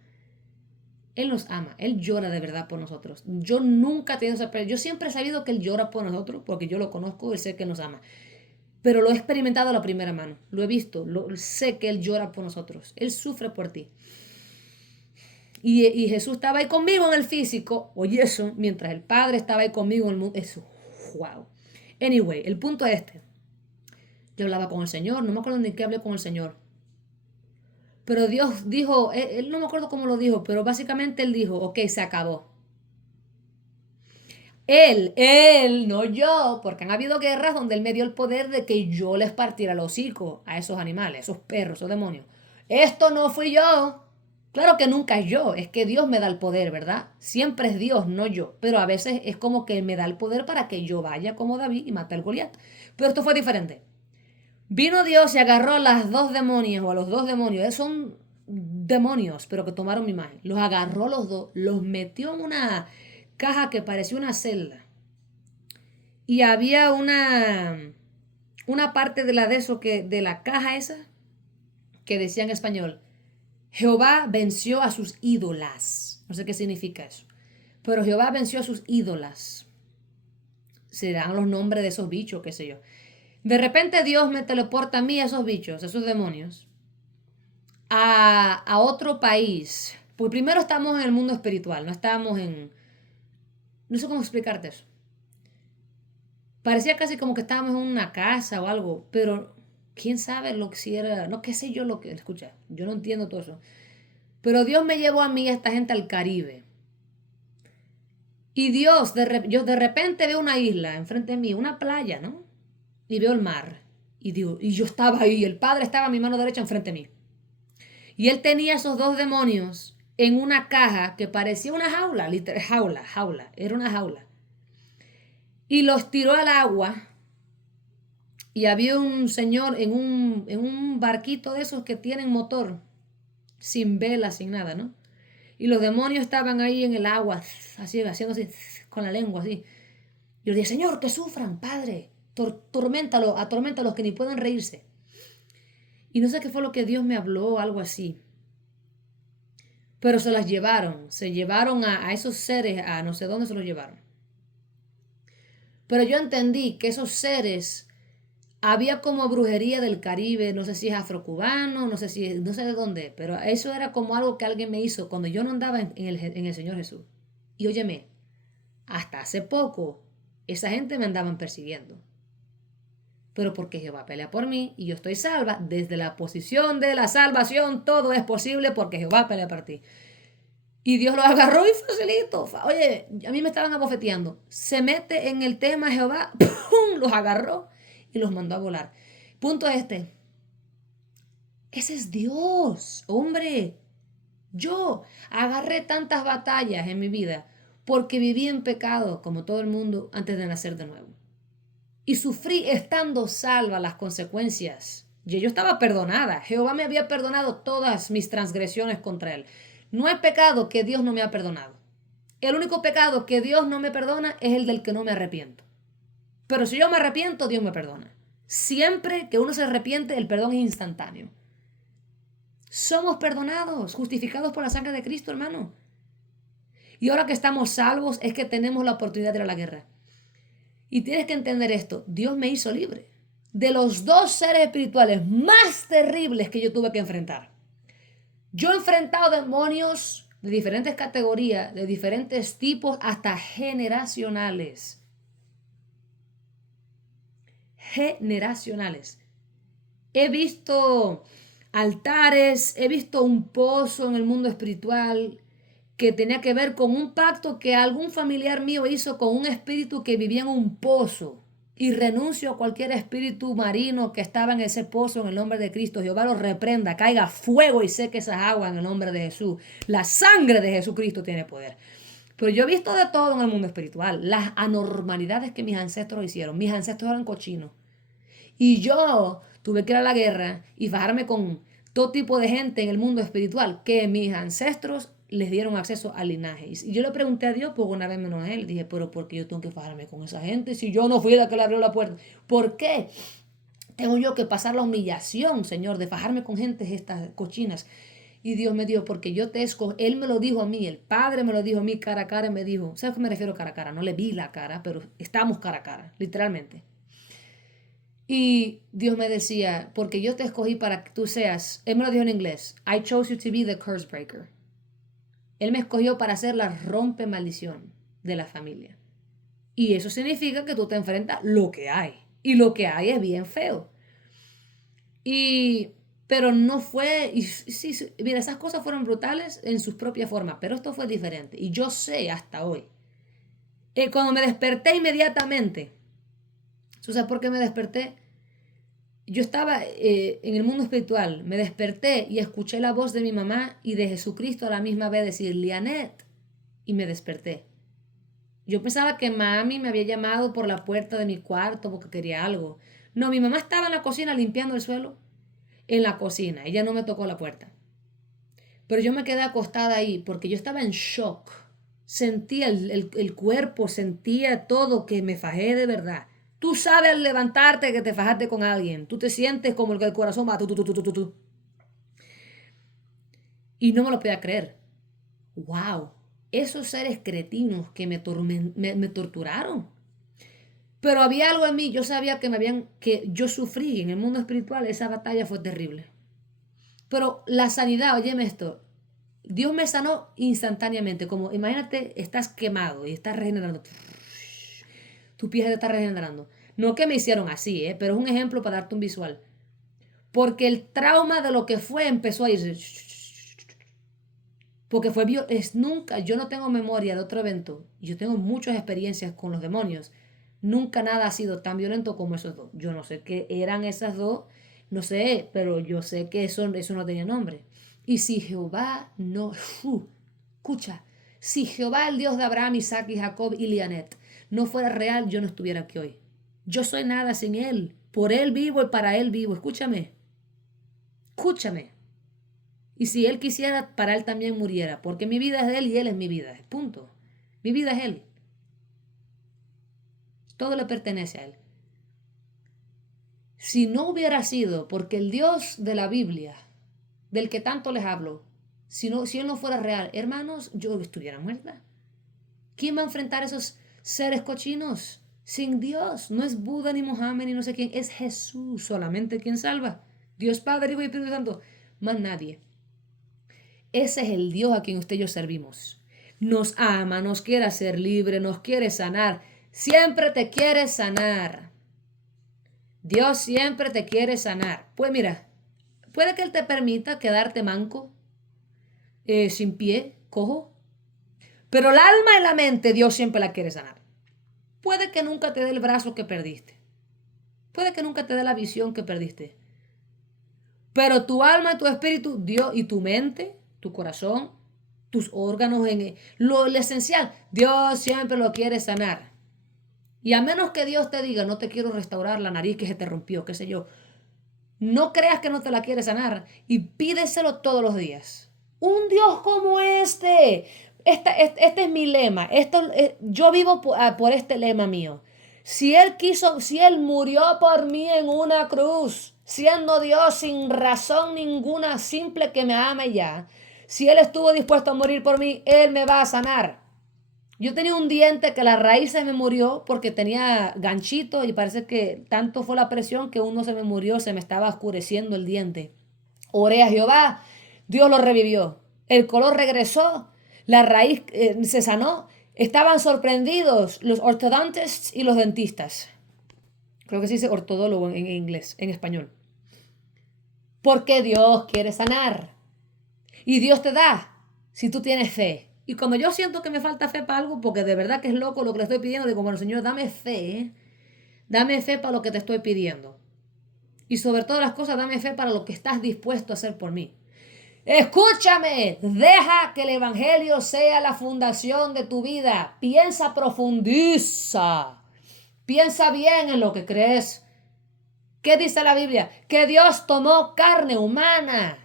Él nos ama, Él llora de verdad por nosotros. Yo nunca he tenido esa experiencia. Yo siempre he sabido que Él llora por nosotros porque yo lo conozco y sé que nos ama. Pero lo he experimentado a la primera mano. Lo he visto, sé que Él llora por nosotros. Él sufre por ti. Y Jesús estaba ahí conmigo en el físico. Oye, eso, mientras el Padre estaba ahí conmigo en el mundo. Eso, wow. Anyway, el punto es este. Yo hablaba con el Señor, no me acuerdo ni qué hablé con el Señor. Pero Dios dijo, él no me acuerdo cómo lo dijo, pero básicamente Él dijo, ok, se acabó. Él, no yo, porque han habido guerras donde Él me dio el poder de que yo les partiera el hocico a esos animales, esos perros, esos demonios. Esto no fui yo. Claro que nunca es yo, es que Dios me da el poder, ¿verdad? Siempre es Dios, no yo. Pero a veces es como que me da el poder para que yo vaya como David y mate al Goliat. Pero esto fue diferente. Vino Dios y agarró a las dos demonios o a los dos demonios. Son demonios, pero que tomaron mi imagen. Los agarró los dos, los metió en una caja que parecía una celda. Y había una parte de la de eso que de la caja esa que decía en español, Jehová venció a sus ídolas. No sé qué significa eso. Pero Jehová venció a sus ídolas. Serán los nombres de esos bichos, qué sé yo. De repente Dios me teleporta a mí, a esos bichos, a esos demonios, a otro país. Pues primero estamos en el mundo espiritual, no estábamos en... No sé cómo explicarte eso. Parecía casi como que estábamos en una casa o algo, pero quién sabe lo que si era... No, qué sé yo lo que... Escucha, yo no entiendo todo eso. Pero Dios me llevó a mí, a esta gente, al Caribe. Y Dios, yo de repente veo una isla enfrente de mí, una playa, ¿no? Y veo el mar. Y yo estaba ahí, el Padre estaba a mi mano derecha enfrente de mí. Y él tenía esos dos demonios en una caja que parecía una jaula, literal, jaula, era una jaula. Y los tiró al agua. Y había un señor en un barquito de esos que tienen motor, sin vela, sin nada, ¿no? Y los demonios estaban ahí en el agua, así, haciendo así, con la lengua, así. Yo dije, Señor, que sufran, Padre, atorméntalos que ni puedan reírse. Y no sé qué fue lo que Dios me habló, algo así. Pero se llevaron a esos seres, a no sé dónde se los llevaron. Pero yo entendí que esos seres, había como brujería del Caribe, no sé si es afrocubano, no sé de dónde, pero eso era como algo que alguien me hizo cuando yo no andaba en el Señor Jesús. Y óyeme, hasta hace poco, esa gente me andaban persiguiendo. Pero porque Jehová pelea por mí y yo estoy salva, desde la posición de la salvación, todo es posible porque Jehová pelea por ti. Y Dios los agarró y facilito. Oye, a mí me estaban abofeteando. Se mete en el tema Jehová, ¡pum! Los agarró y los mandó a volar. Punto este. Ese es Dios, hombre. Yo agarré tantas batallas en mi vida porque viví en pecado, como todo el mundo, antes de nacer de nuevo. Y sufrí estando salva las consecuencias. Y yo estaba perdonada. Jehová me había perdonado todas mis transgresiones contra él. No hay pecado que Dios no me ha perdonado. El único pecado que Dios no me perdona es el del que no me arrepiento. Pero si yo me arrepiento, Dios me perdona. Siempre que uno se arrepiente, el perdón es instantáneo. Somos perdonados, justificados por la sangre de Cristo, hermano. Y ahora que estamos salvos es que tenemos la oportunidad de ir a la guerra. Y tienes que entender esto, Dios me hizo libre de los dos seres espirituales más terribles que yo tuve que enfrentar. Yo he enfrentado demonios de diferentes categorías, de diferentes tipos, hasta generacionales. Generacionales. He visto altares, he visto un pozo en el mundo espiritual que tenía que ver con un pacto que algún familiar mío hizo con un espíritu que vivía en un pozo. Y renuncio a cualquier espíritu marino que estaba en ese pozo en el nombre de Cristo. Jehová lo reprenda, caiga fuego y seque esas aguas en el nombre de Jesús. La sangre de Jesucristo tiene poder. Pero yo he visto de todo en el mundo espiritual. Las anormalidades que mis ancestros hicieron. Mis ancestros eran cochinos. Y yo tuve que ir a la guerra y fajarme con todo tipo de gente en el mundo espiritual que mis ancestros les dieron acceso al linaje. Y yo le pregunté a Dios, porque una vez menos a él, dije, pero ¿por qué yo tengo que fajarme con esa gente si yo no fui la que le abrió la puerta? ¿Por qué tengo yo que pasar la humillación, Señor, de fajarme con gente estas cochinas? Y Dios me dijo, porque yo te escogí, Él me lo dijo a mí, el Padre me lo dijo a mí cara a cara, y me dijo, ¿sabes a qué me refiero cara a cara? No le vi la cara, pero estamos cara a cara, literalmente. Y Dios me decía, porque yo te escogí para que tú seas, Él me lo dijo en inglés, I chose you to be the curse breaker. Él me escogió para ser la rompe maldición de la familia. Y eso significa que tú te enfrentas lo que hay. Y lo que hay es bien feo. Pero no fue, y sí, sí, mira, esas cosas fueron brutales en sus propias formas, pero esto fue diferente. Y yo sé hasta hoy. Cuando me desperté inmediatamente, ¿tú sabes por qué me desperté? Yo estaba en el mundo espiritual, me desperté y escuché la voz de mi mamá y de Jesucristo a la misma vez decir, Lianet, y me desperté. Yo pensaba que mami me había llamado por la puerta de mi cuarto porque quería algo. No, mi mamá estaba en la cocina limpiando el suelo. En la cocina, ella no me tocó la puerta. Pero yo me quedé acostada ahí porque yo estaba en shock. Sentía el cuerpo, sentía todo que me fajé de verdad. Tú sabes al levantarte que te fajaste con alguien. Tú te sientes como el que el corazón va. Tu. Y no me lo podía creer. ¡Wow! Esos seres cretinos que me torturaron. Pero había algo en mí, yo sabía que yo sufrí en el mundo espiritual, esa batalla fue terrible. Pero la sanidad, óyeme esto, Dios me sanó instantáneamente, como imagínate, estás quemado y estás regenerando. Tu piel te está regenerando. No que me hicieron así, pero es un ejemplo para darte un visual. Porque el trauma de lo que fue empezó a irse. Porque nunca, yo no tengo memoria de otro evento. Yo tengo muchas experiencias con los demonios. Nunca nada ha sido tan violento como esos dos. Yo no sé qué eran esas dos, no sé, pero yo sé que eso no tenía nombre. Y si Jehová no, escucha, si Jehová, el Dios de Abraham, Isaac y Jacob y Lianet, no fuera real, yo no estuviera aquí hoy. Yo soy nada sin Él. Por Él vivo y para Él vivo. Escúchame. Escúchame. Y si Él quisiera, para Él también muriera. Porque mi vida es de Él y Él es mi vida. Punto. Mi vida es Él. Todo le pertenece a Él. Si no hubiera sido porque el Dios de la Biblia, del que tanto les hablo, si Él no fuera real, hermanos, yo estuviera muerta. ¿Quién va a enfrentar a esos seres cochinos? Sin Dios. No es Buda ni Mohammed ni no sé quién. Es Jesús solamente quien salva. Dios Padre, Hijo y Espíritu Santo. Más nadie. Ese es el Dios a quien usted y yo servimos. Nos ama, nos quiere hacer libre, nos quiere sanar. Siempre te quiere sanar. Dios siempre te quiere sanar. Pues mira, puede que Él te permita quedarte manco, sin pie, cojo. Pero el alma y la mente Dios siempre la quiere sanar. Puede que nunca te dé el brazo que perdiste. Puede que nunca te dé la visión que perdiste. Pero tu alma y tu espíritu, Dios y tu mente, tu corazón, tus órganos, lo esencial, Dios siempre lo quiere sanar. Y a menos que Dios te diga, no te quiero restaurar la nariz que se te rompió, qué sé yo, no creas que no te la quiere sanar y pídeselo todos los días. Un Dios como este es mi lema. Yo vivo por este lema mío. Si Él murió por mí en una cruz, siendo Dios sin razón ninguna, simple que me ame ya. Si Él estuvo dispuesto a morir por mí, Él me va a sanar. Yo tenía un diente que la raíz se me murió porque tenía ganchito y parece que tanto fue la presión que uno se me murió, se me estaba oscureciendo el diente. Oré a Jehová, Dios lo revivió. El color regresó, la raíz se sanó. Estaban sorprendidos los ortodontistas y los dentistas. Creo que se dice ortodólogo en inglés, en español. Porque Dios quiere sanar. Y Dios te da si tú tienes fe. Y cuando yo siento que me falta fe para algo, porque de verdad que es loco lo que le estoy pidiendo, digo, bueno, Señor, dame fe. Dame fe para lo que te estoy pidiendo. Y sobre todas las cosas, dame fe para lo que estás dispuesto a hacer por mí. Escúchame, deja que el Evangelio sea la fundación de tu vida. Piensa, profundiza. Piensa bien en lo que crees. ¿Qué dice la Biblia? Que Dios tomó carne humana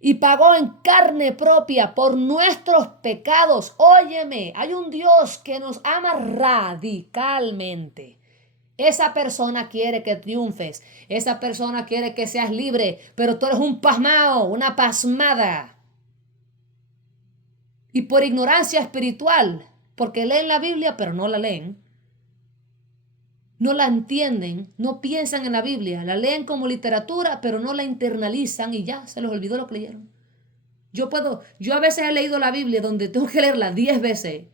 y pagó en carne propia por nuestros pecados. Óyeme, hay un Dios que nos ama radicalmente. Esa persona quiere que triunfes. Esa persona quiere que seas libre. Pero tú eres un pasmado, una pasmada. Y por ignorancia espiritual, porque leen la Biblia pero no la leen, no la entienden, no piensan en la Biblia, la leen como literatura pero no la internalizan y ya se les olvidó lo que leyeron. Yo a veces he leído la Biblia donde tengo que leerla 10 veces.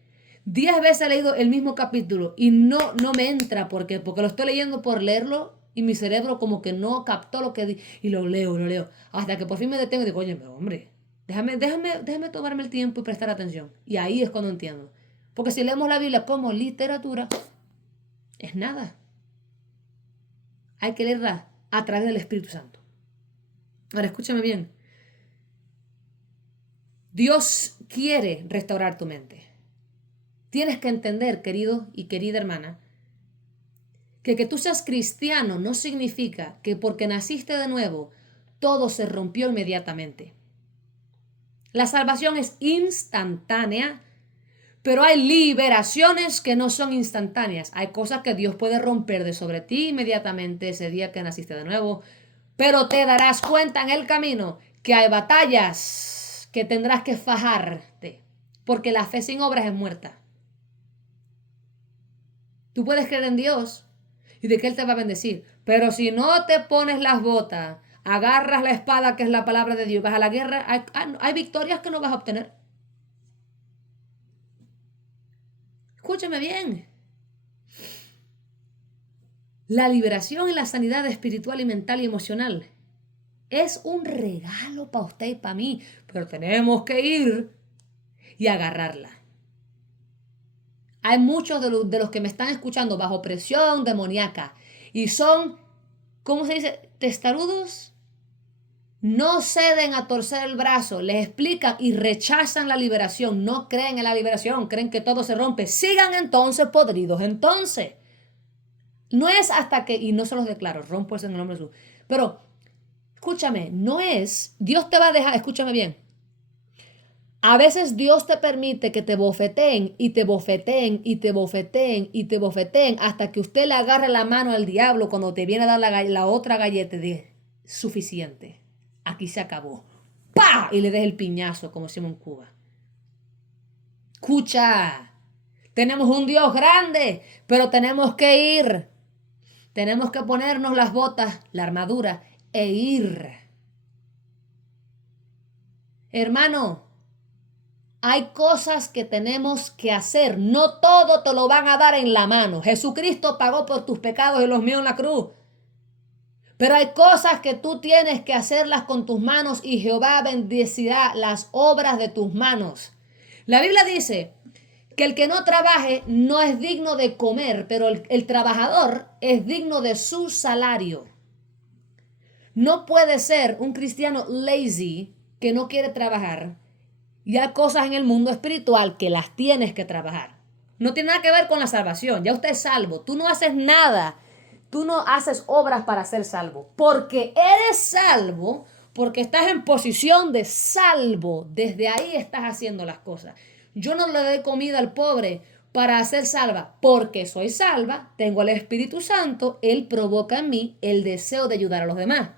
10 veces he leído el mismo capítulo y no me entra porque lo estoy leyendo por leerlo y mi cerebro como que no captó lo que y lo leo. Hasta que por fin me detengo y digo, oye, hombre, déjame tomarme el tiempo y prestar atención. Y ahí es cuando entiendo. Porque si leemos la Biblia como literatura, es nada. Hay que leerla a través del Espíritu Santo. Ahora escúchame bien. Dios quiere restaurar tu mente. Tienes que entender, querido y querida hermana, que tú seas cristiano no significa que porque naciste de nuevo, todo se rompió inmediatamente. La salvación es instantánea, pero hay liberaciones que no son instantáneas. Hay cosas que Dios puede romper de sobre ti inmediatamente ese día que naciste de nuevo, pero te darás cuenta en el camino que hay batallas que tendrás que fajarte, porque la fe sin obras es muerta. Tú puedes creer en Dios y de que Él te va a bendecir, pero si no te pones las botas, agarras la espada que es la palabra de Dios, vas a la guerra, hay victorias que no vas a obtener. Escúchame bien. La liberación y la sanidad espiritual y mental y emocional es un regalo para usted y para mí, pero tenemos que ir y agarrarla. Hay muchos de los que me están escuchando bajo presión demoníaca y son, ¿cómo se dice? Testarudos. No ceden a torcer el brazo, les explican y rechazan la liberación. No creen en la liberación, creen que todo se rompe. Sigan entonces podridos. Entonces, no es hasta que, y no se los declaro, rompo eso en el nombre de Jesús. Pero, escúchame, no es, Dios te va a dejar, escúchame bien. A veces Dios te permite que te bofeteen y te bofeteen y te bofeteen y te bofeteen hasta que usted le agarre la mano al diablo cuando te viene a dar la otra galleta de suficiente. Aquí se acabó. ¡Pah! Y le des el piñazo como decimos en Cuba. Escucha, tenemos un Dios grande, pero tenemos que ir. Tenemos que ponernos las botas, la armadura e ir. Hermano, hay cosas que tenemos que hacer. No todo te lo van a dar en la mano. Jesucristo pagó por tus pecados y los míos en la cruz. Pero hay cosas que tú tienes que hacerlas con tus manos y Jehová bendecirá las obras de tus manos. La Biblia dice que el que no trabaje no es digno de comer, pero el trabajador es digno de su salario. No puede ser un cristiano lazy que no quiere trabajar. Y hay cosas en el mundo espiritual que las tienes que trabajar. No tiene nada que ver con la salvación. Ya usted es salvo. Tú no haces nada. Tú no haces obras para ser salvo. Porque eres salvo, porque estás en posición de salvo. Desde ahí estás haciendo las cosas. Yo no le doy comida al pobre para ser salva. Porque soy salva, tengo el Espíritu Santo, Él provoca en mí el deseo de ayudar a los demás.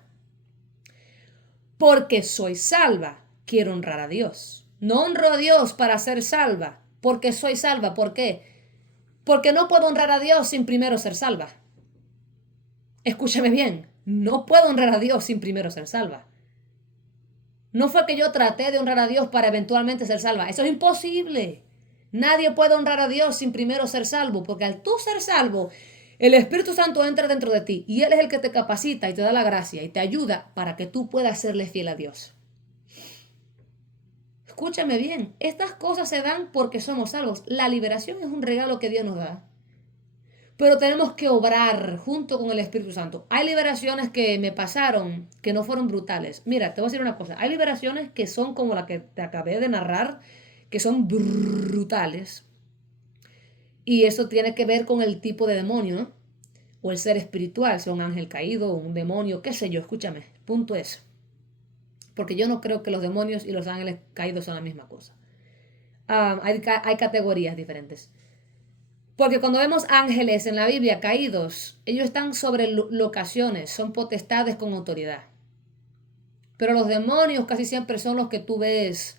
Porque soy salva, quiero honrar a Dios. No honro a Dios para ser salva, porque soy salva. ¿Por qué? Porque no puedo honrar a Dios sin primero ser salva. Escúchame bien, no puedo honrar a Dios sin primero ser salva. No fue que yo traté de honrar a Dios para eventualmente ser salva. Eso es imposible. Nadie puede honrar a Dios sin primero ser salvo, porque al tú ser salvo, El Espíritu Santo entra dentro de ti y Él es el que te capacita y te da la gracia y te ayuda para que tú puedas serle fiel a Dios. Escúchame bien, estas cosas se dan porque somos salvos. La liberación es un regalo que Dios nos da. Pero tenemos que obrar junto con el Espíritu Santo. Hay liberaciones que me pasaron que no fueron brutales. Mira, te voy a decir una cosa. Hay liberaciones que son como la que te acabé de narrar, que son brutales. Y eso tiene que ver con el tipo de demonio, ¿no? O el ser espiritual, sea un ángel caído o un demonio, qué sé yo, escúchame. Punto es. Porque yo no creo que los demonios y los ángeles caídos son la misma cosa. Hay categorías diferentes. Porque cuando vemos ángeles en la Biblia caídos, ellos están sobre locaciones, son potestades con autoridad. Pero los demonios casi siempre son los que tú ves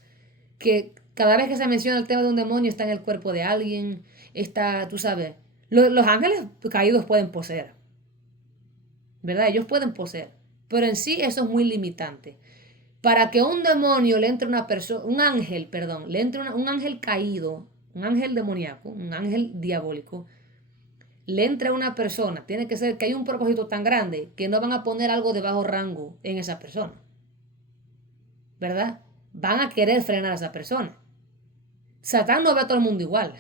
que cada vez que se menciona el tema de un demonio está en el cuerpo de alguien, está, tú sabes, los ángeles caídos pueden poseer, ¿verdad? Ellos pueden poseer, pero en sí eso es muy limitante. Para que un demonio le entre una persona, un ángel, perdón, le entre un ángel caído, un ángel demoníaco, un ángel diabólico, le entre a una persona, tiene que ser que hay un propósito tan grande que no van a poner algo de bajo rango en esa persona, ¿verdad? Van a querer frenar a esa persona. Satán no ve a todo el mundo igual.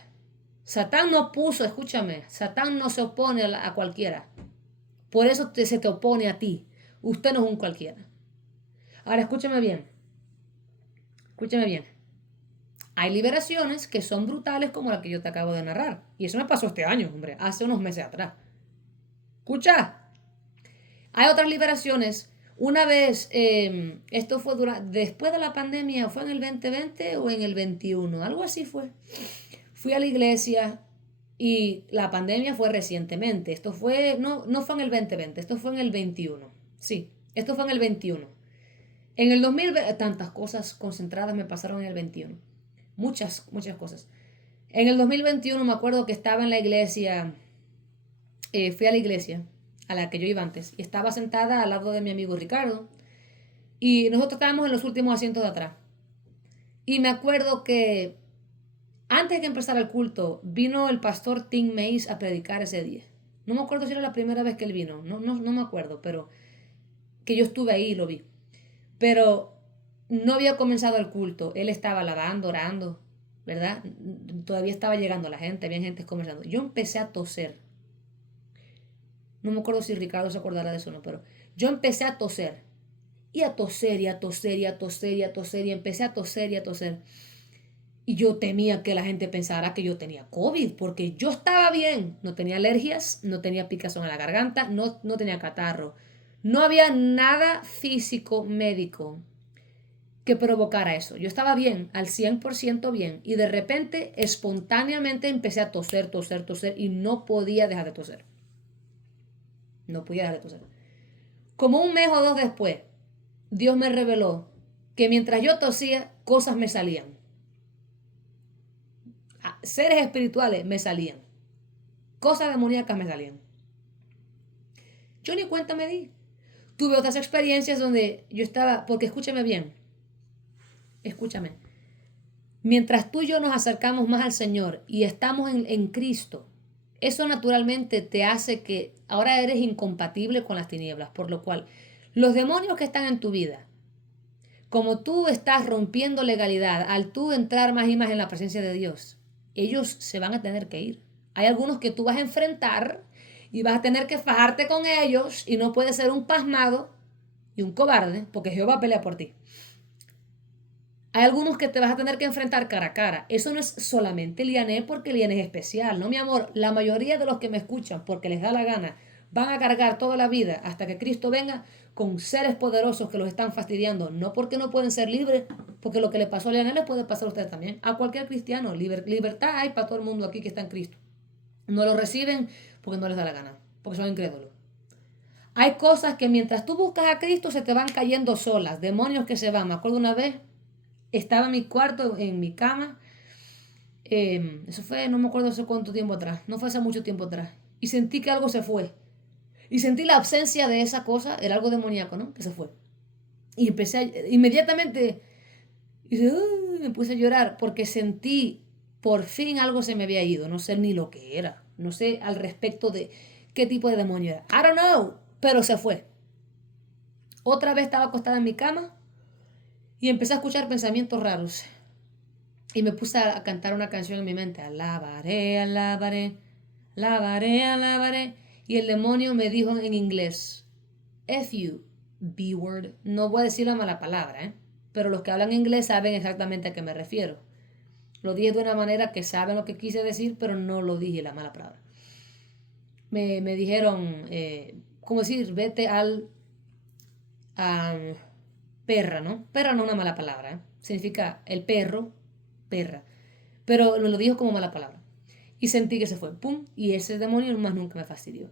Satán no puso, escúchame, Satán no se opone a cualquiera. Por eso se te opone a ti. Usted no es un cualquiera. Ahora escúchame bien. Escúchame bien. Hay liberaciones que son brutales como la que yo te acabo de narrar. Y eso me pasó este año, hombre, hace unos meses atrás. Escucha. Hay otras liberaciones. Una vez, esto fue después de la pandemia, ¿fue en el 2020 o en el 21? Algo así fue. Fui a la iglesia y la pandemia fue recientemente. Esto fue, no fue en el 2020, esto fue en el 21. Sí, esto fue en el 21. En el 2020, tantas cosas concentradas me pasaron en el 21. Muchas, muchas cosas. En el 2021 me acuerdo que estaba en la iglesia, fui a la iglesia a la que yo iba antes y estaba sentada al lado de mi amigo Ricardo y nosotros estábamos en los últimos asientos de atrás. Y me acuerdo que antes de que empezara el culto vino el pastor Tim Mays a predicar ese día. No me acuerdo si era la primera vez que él vino, no me acuerdo, pero que yo estuve ahí y lo vi. Pero no había comenzado el culto, él estaba alabando, orando, ¿verdad? Todavía estaba llegando la gente, había gente conversando. Yo empecé a toser. No me acuerdo si Ricardo se acordará de eso o no, pero yo empecé a toser. Y a toser, y a toser, y a toser, y a toser, y empecé a toser, y a toser. Y yo temía que la gente pensara que yo tenía COVID, porque yo estaba bien. No tenía alergias, no tenía picazón en la garganta, no tenía catarro. No había nada físico, médico, que provocara eso. Yo estaba bien, al 100% bien. Y de repente, espontáneamente, empecé a toser, toser, toser, y no podía dejar de toser. No podía dejar de toser. Como un mes o dos después, Dios me reveló que mientras yo tosía, cosas me salían. Seres espirituales me salían. Cosas demoníacas me salían. Yo ni cuenta me di. Tuve otras experiencias donde yo estaba, porque escúchame bien, escúchame. Mientras tú y yo nos acercamos más al Señor y estamos en Cristo, eso naturalmente te hace que ahora eres incompatible con las tinieblas, por lo cual los demonios que están en tu vida, como tú estás rompiendo legalidad, al tú entrar más y más en la presencia de Dios, ellos se van a tener que ir. Hay algunos que tú vas a enfrentar y vas a tener que fajarte con ellos y no puedes ser un pasmado y un cobarde porque Jehová pelea por ti. Hay algunos que te vas a tener que enfrentar cara a cara. Eso no es solamente Liané porque Liané es especial, no mi amor. La mayoría de los que me escuchan porque les da la gana van a cargar toda la vida hasta que Cristo venga con seres poderosos que los están fastidiando. No porque no pueden ser libres, porque lo que le pasó a Liané le puede pasar a ustedes también. A cualquier cristiano. Libertad hay para todo el mundo aquí que está en Cristo. No lo reciben porque no les da la gana, porque son incrédulos. Hay cosas que mientras tú buscas a Cristo se te van cayendo solas, demonios que se van. Me acuerdo una vez, estaba en mi cuarto, en mi cama, eso fue, no me acuerdo hace cuánto tiempo atrás, no fue hace mucho tiempo atrás, y sentí que algo se fue. Y sentí la ausencia de esa cosa, era algo demoníaco, ¿no? Que se fue. Y empecé inmediatamente, me puse a llorar porque sentí por fin algo se me había ido, no sé ni lo que era, no sé al respecto de qué tipo de demonio era. I don't know, pero se fue. Otra vez estaba acostada en mi cama y empecé a escuchar pensamientos raros. Y me puse a cantar una canción en mi mente. Alabaré, alabaré, alabaré, alabaré. Y el demonio me dijo en inglés, F you, B-word. No voy a decir la mala palabra, ¿eh? Pero los que hablan inglés saben exactamente a qué me refiero. Lo dije de una manera que saben lo que quise decir, pero no lo dije la mala palabra. Me dijeron, ¿cómo decir? Vete al perra, ¿no? Perra no es una mala palabra, ¿eh? Significa el perro, perra. Pero me lo dijo como mala palabra. Y sentí que se fue, pum, y ese demonio más nunca me fastidió.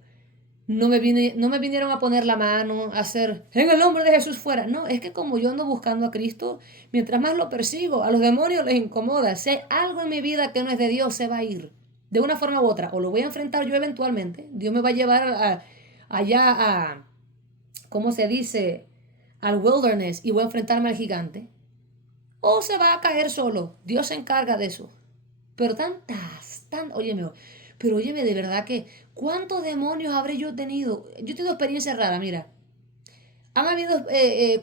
No me vinieron a poner la mano, a hacer, en el nombre de Jesús fuera. No, es que como yo ando buscando a Cristo, mientras más lo persigo, a los demonios les incomoda. Si hay algo en mi vida que no es de Dios, se va a ir. De una forma u otra. O lo voy a enfrentar yo eventualmente. Dios me va a llevar allá a, ¿cómo se dice? Al wilderness y voy a enfrentarme al gigante. O se va a caer solo. Dios se encarga de eso. Pero óyeme, de verdad que, ¿cuántos demonios habré yo tenido? Yo he tenido experiencias raras, mira. Han habido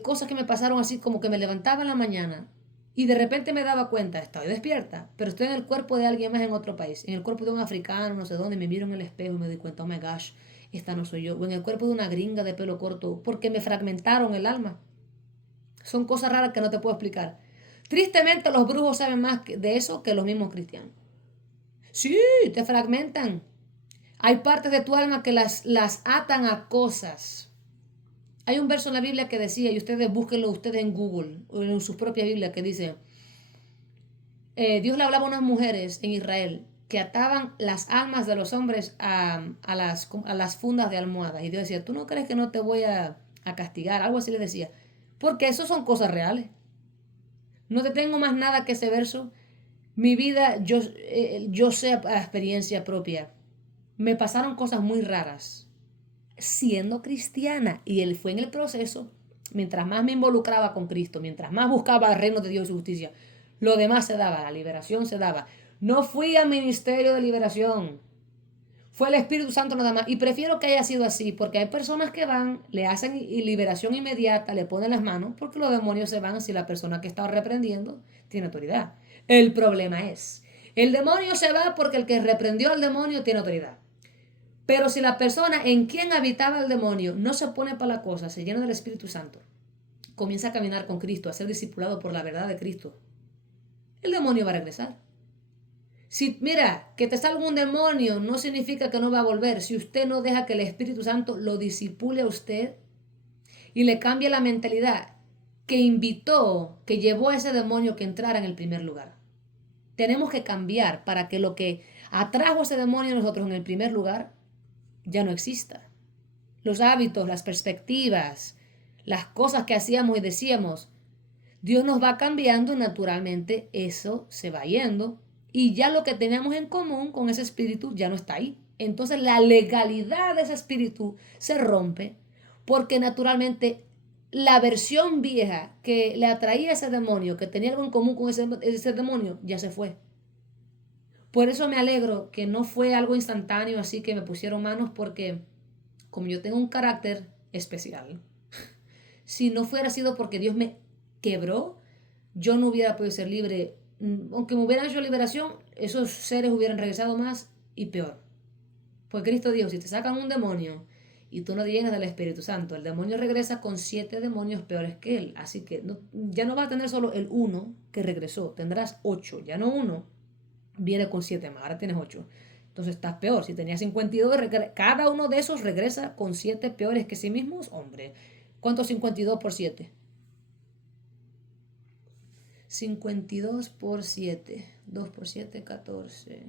cosas que me pasaron así como que me levantaba en la mañana y de repente me daba cuenta, estoy despierta, pero estoy en el cuerpo de alguien más en otro país, en el cuerpo de un africano, no sé dónde, me miro en el espejo y me doy cuenta, oh my gosh, esta no soy yo, o en el cuerpo de una gringa de pelo corto, porque me fragmentaron el alma. Son cosas raras que no te puedo explicar. Tristemente los brujos saben más de eso que los mismos cristianos. Sí, te fragmentan. Hay partes de tu alma que las atan a cosas. Hay un verso en la Biblia que decía, y ustedes búsquenlo ustedes en Google o en sus propias Biblias, que dice, Dios le hablaba a unas mujeres en Israel que ataban las almas de los hombres a las fundas de almohadas. Y Dios decía, ¿tú no crees que no te voy a castigar? Algo así les decía. Porque eso son cosas reales. No te tengo más nada que ese verso. Mi vida, yo sé a experiencia propia. Me pasaron cosas muy raras siendo cristiana y él fue en el proceso, mientras más me involucraba con Cristo, mientras más buscaba el reino de Dios y su justicia, lo demás se daba, la liberación se daba. No fui al ministerio de liberación, fue el Espíritu Santo nada más y prefiero que haya sido así porque hay personas que van, le hacen liberación inmediata, le ponen las manos porque los demonios se van si la persona que está reprendiendo tiene autoridad. El problema es, el demonio se va porque el que reprendió al demonio tiene autoridad. Pero si la persona en quien habitaba el demonio no se pone para la cosa, se llena del Espíritu Santo, comienza a caminar con Cristo, a ser discipulado por la verdad de Cristo, el demonio va a regresar. Si, mira, que te salga un demonio no significa que no va a volver. Si usted no deja que el Espíritu Santo lo disipule a usted y le cambie la mentalidad que invitó, que llevó a ese demonio que entrara en el primer lugar. Tenemos que cambiar para que lo que atrajo a ese demonio a nosotros en el primer lugar ya no exista. Los hábitos, las perspectivas, las cosas que hacíamos y decíamos, Dios nos va cambiando y naturalmente eso se va yendo y ya lo que teníamos en común con ese espíritu ya no está ahí. Entonces la legalidad de ese espíritu se rompe porque naturalmente la versión vieja que le atraía a ese demonio, que tenía algo en común con ese demonio, ya se fue. Por eso me alegro que no fue algo instantáneo así que me pusieron manos porque como yo tengo un carácter especial, si no fuera sido porque Dios me quebró, yo no hubiera podido ser libre. Aunque me hubieran hecho liberación, esos seres hubieran regresado más y peor. Pues Cristo dijo, si te sacan un demonio y tú no te llenas del Espíritu Santo, el demonio regresa con 7 demonios peores que él. Así que ya no va a tener solo el uno que regresó, tendrás 8, ya no uno, viene con 7 más, ahora tienes 8. Entonces estás peor. Si tenías 52, cada uno de esos regresa con 7 peores que sí mismos. Hombre, ¿cuánto 52 por 7? 52 por 7. 2 por 7, 14.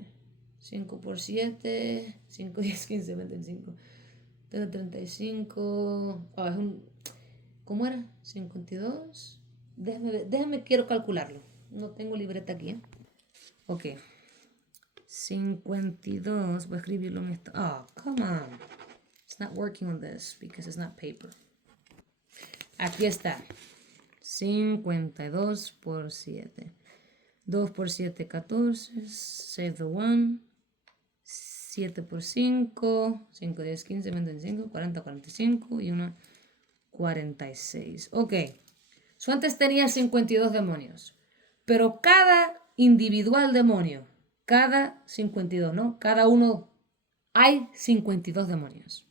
5 por 7. 5, 10, 15, 25. 35. Oh, es un... ¿Cómo era? 52. Déjame, quiero calcularlo. No tengo libreta aquí, ¿eh? Ok. 52. Voy a escribirlo en esto. Oh, come on. It's not working on this because it's not paper. Aquí está. 52 por 7. 2 por 7, 14. Save the one. 7 por 5, 5, 10, 15, 20, 25, 40, 45 y 1, 46. Ok. So antes tenía 52 demonios. Pero cada individual demonio, cada 52, ¿no? Cada uno, hay 52 demonios.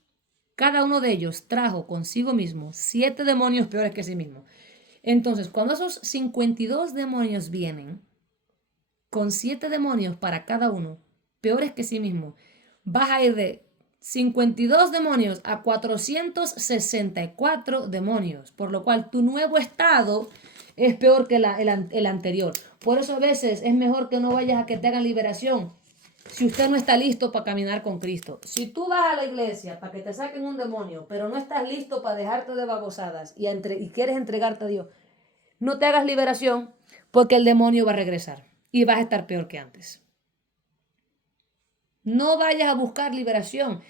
Cada uno de ellos trajo consigo mismo 7 demonios peores que sí mismo. Entonces, cuando esos 52 demonios vienen, con 7 demonios para cada uno, peores que sí mismo, vas a ir de 52 demonios a 464 demonios, por lo cual tu nuevo estado es peor que el anterior. Por eso a veces es mejor que no vayas a que te hagan liberación si usted no está listo para caminar con Cristo. Si tú vas a la iglesia para que te saquen un demonio, pero no estás listo para dejarte de babosadas y quieres entregarte a Dios, no te hagas liberación porque el demonio va a regresar y vas a estar peor que antes. No vayas a buscar liberación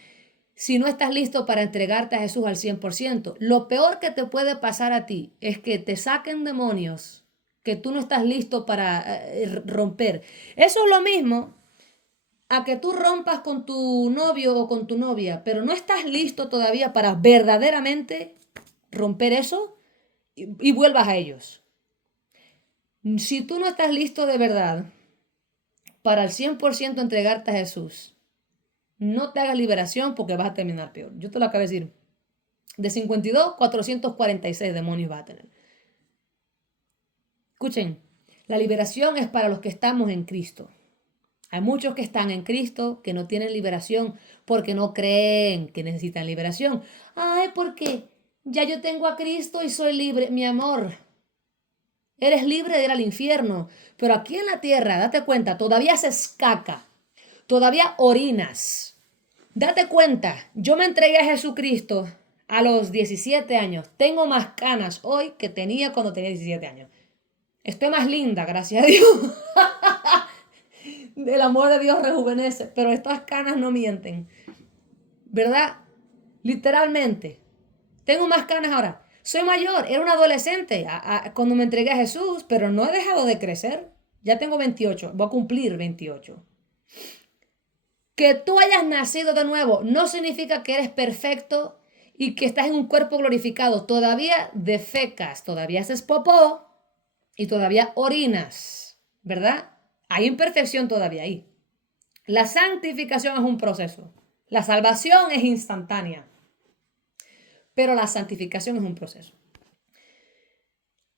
si no estás listo para entregarte a Jesús al 100%. Lo peor que te puede pasar a ti es que te saquen demonios que tú no estás listo para romper. Eso es lo mismo a que tú rompas con tu novio o con tu novia, pero no estás listo todavía para verdaderamente romper eso y vuelvas a ellos. Si tú no estás listo de verdad para al 100% entregarte a Jesús, no te hagas liberación porque vas a terminar peor. Yo te lo acabo de decir. De 52, 446 demonios vas a tener. Escuchen, la liberación es para los que estamos en Cristo. Hay muchos que están en Cristo que no tienen liberación porque no creen que necesitan liberación. Ay, porque ya yo tengo a Cristo y soy libre. Mi amor, eres libre de ir al infierno. Pero aquí en la tierra, date cuenta, todavía haces caca. Todavía orinas. Date cuenta, yo me entregué a Jesucristo a los 17 años. Tengo más canas hoy que tenía cuando tenía 17 años. Estoy más linda, gracias a Dios. El amor de Dios rejuvenece, pero estas canas no mienten. ¿Verdad? Literalmente. Tengo más canas ahora. Soy mayor, era un adolescente cuando me entregué a Jesús, pero no he dejado de crecer. Ya tengo 28, voy a cumplir 28. Que tú hayas nacido de nuevo no significa que eres perfecto y que estás en un cuerpo glorificado. Todavía defecas, todavía haces popó y todavía orinas, ¿verdad? Hay imperfección todavía ahí. La santificación es un proceso. La salvación es instantánea, pero la santificación es un proceso.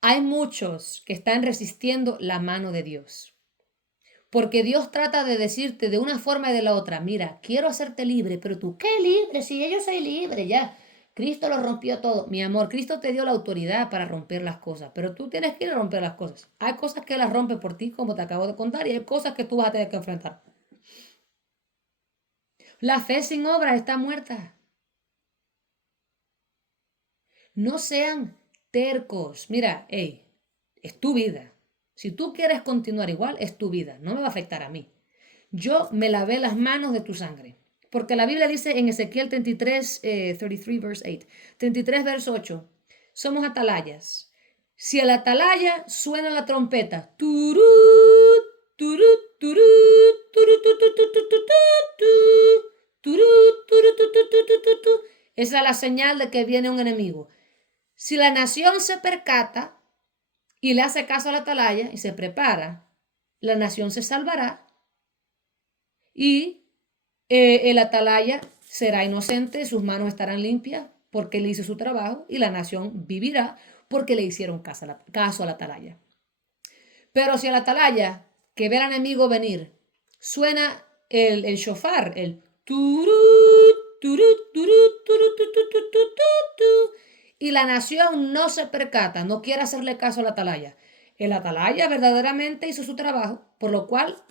Hay muchos que están resistiendo la mano de Dios. Porque Dios trata de decirte de una forma y de la otra, mira, quiero hacerte libre, pero tú, ¿qué libre? Si yo soy libre, ya. Cristo lo rompió todo. Mi amor, Cristo te dio la autoridad para romper las cosas, pero tú tienes que ir a romper las cosas. Hay cosas que las rompe por ti, como te acabo de contar, y hay cosas que tú vas a tener que enfrentar. La fe sin obras está muerta. No sean tercos. Mira, hey, es tu vida. Si tú quieres continuar igual, es tu vida. No me va a afectar a mí. Yo me lavé las manos de tu sangre. Porque la Biblia dice en Ezequiel 33, 33, verse 8, 33, verso 8, somos atalayas. Si a la atalaya suena la trompeta, turut, turut, turut, turut, turut, turut, turut, turut, turut, esa es la señal de que viene un enemigo. Si la nación se percata y le hace caso a la atalaya y se prepara, la nación se salvará y el atalaya será inocente, sus manos estarán limpias porque él hizo su trabajo y la nación vivirá porque le hicieron caso a la atalaya. Pero si a la atalaya que ve al enemigo venir suena el shofar, el turut, turut, turut, turut, turut, turut, turut, y la nación no se percata, no quiere hacerle caso a la atalaya, el atalaya verdaderamente hizo su trabajo, por lo cual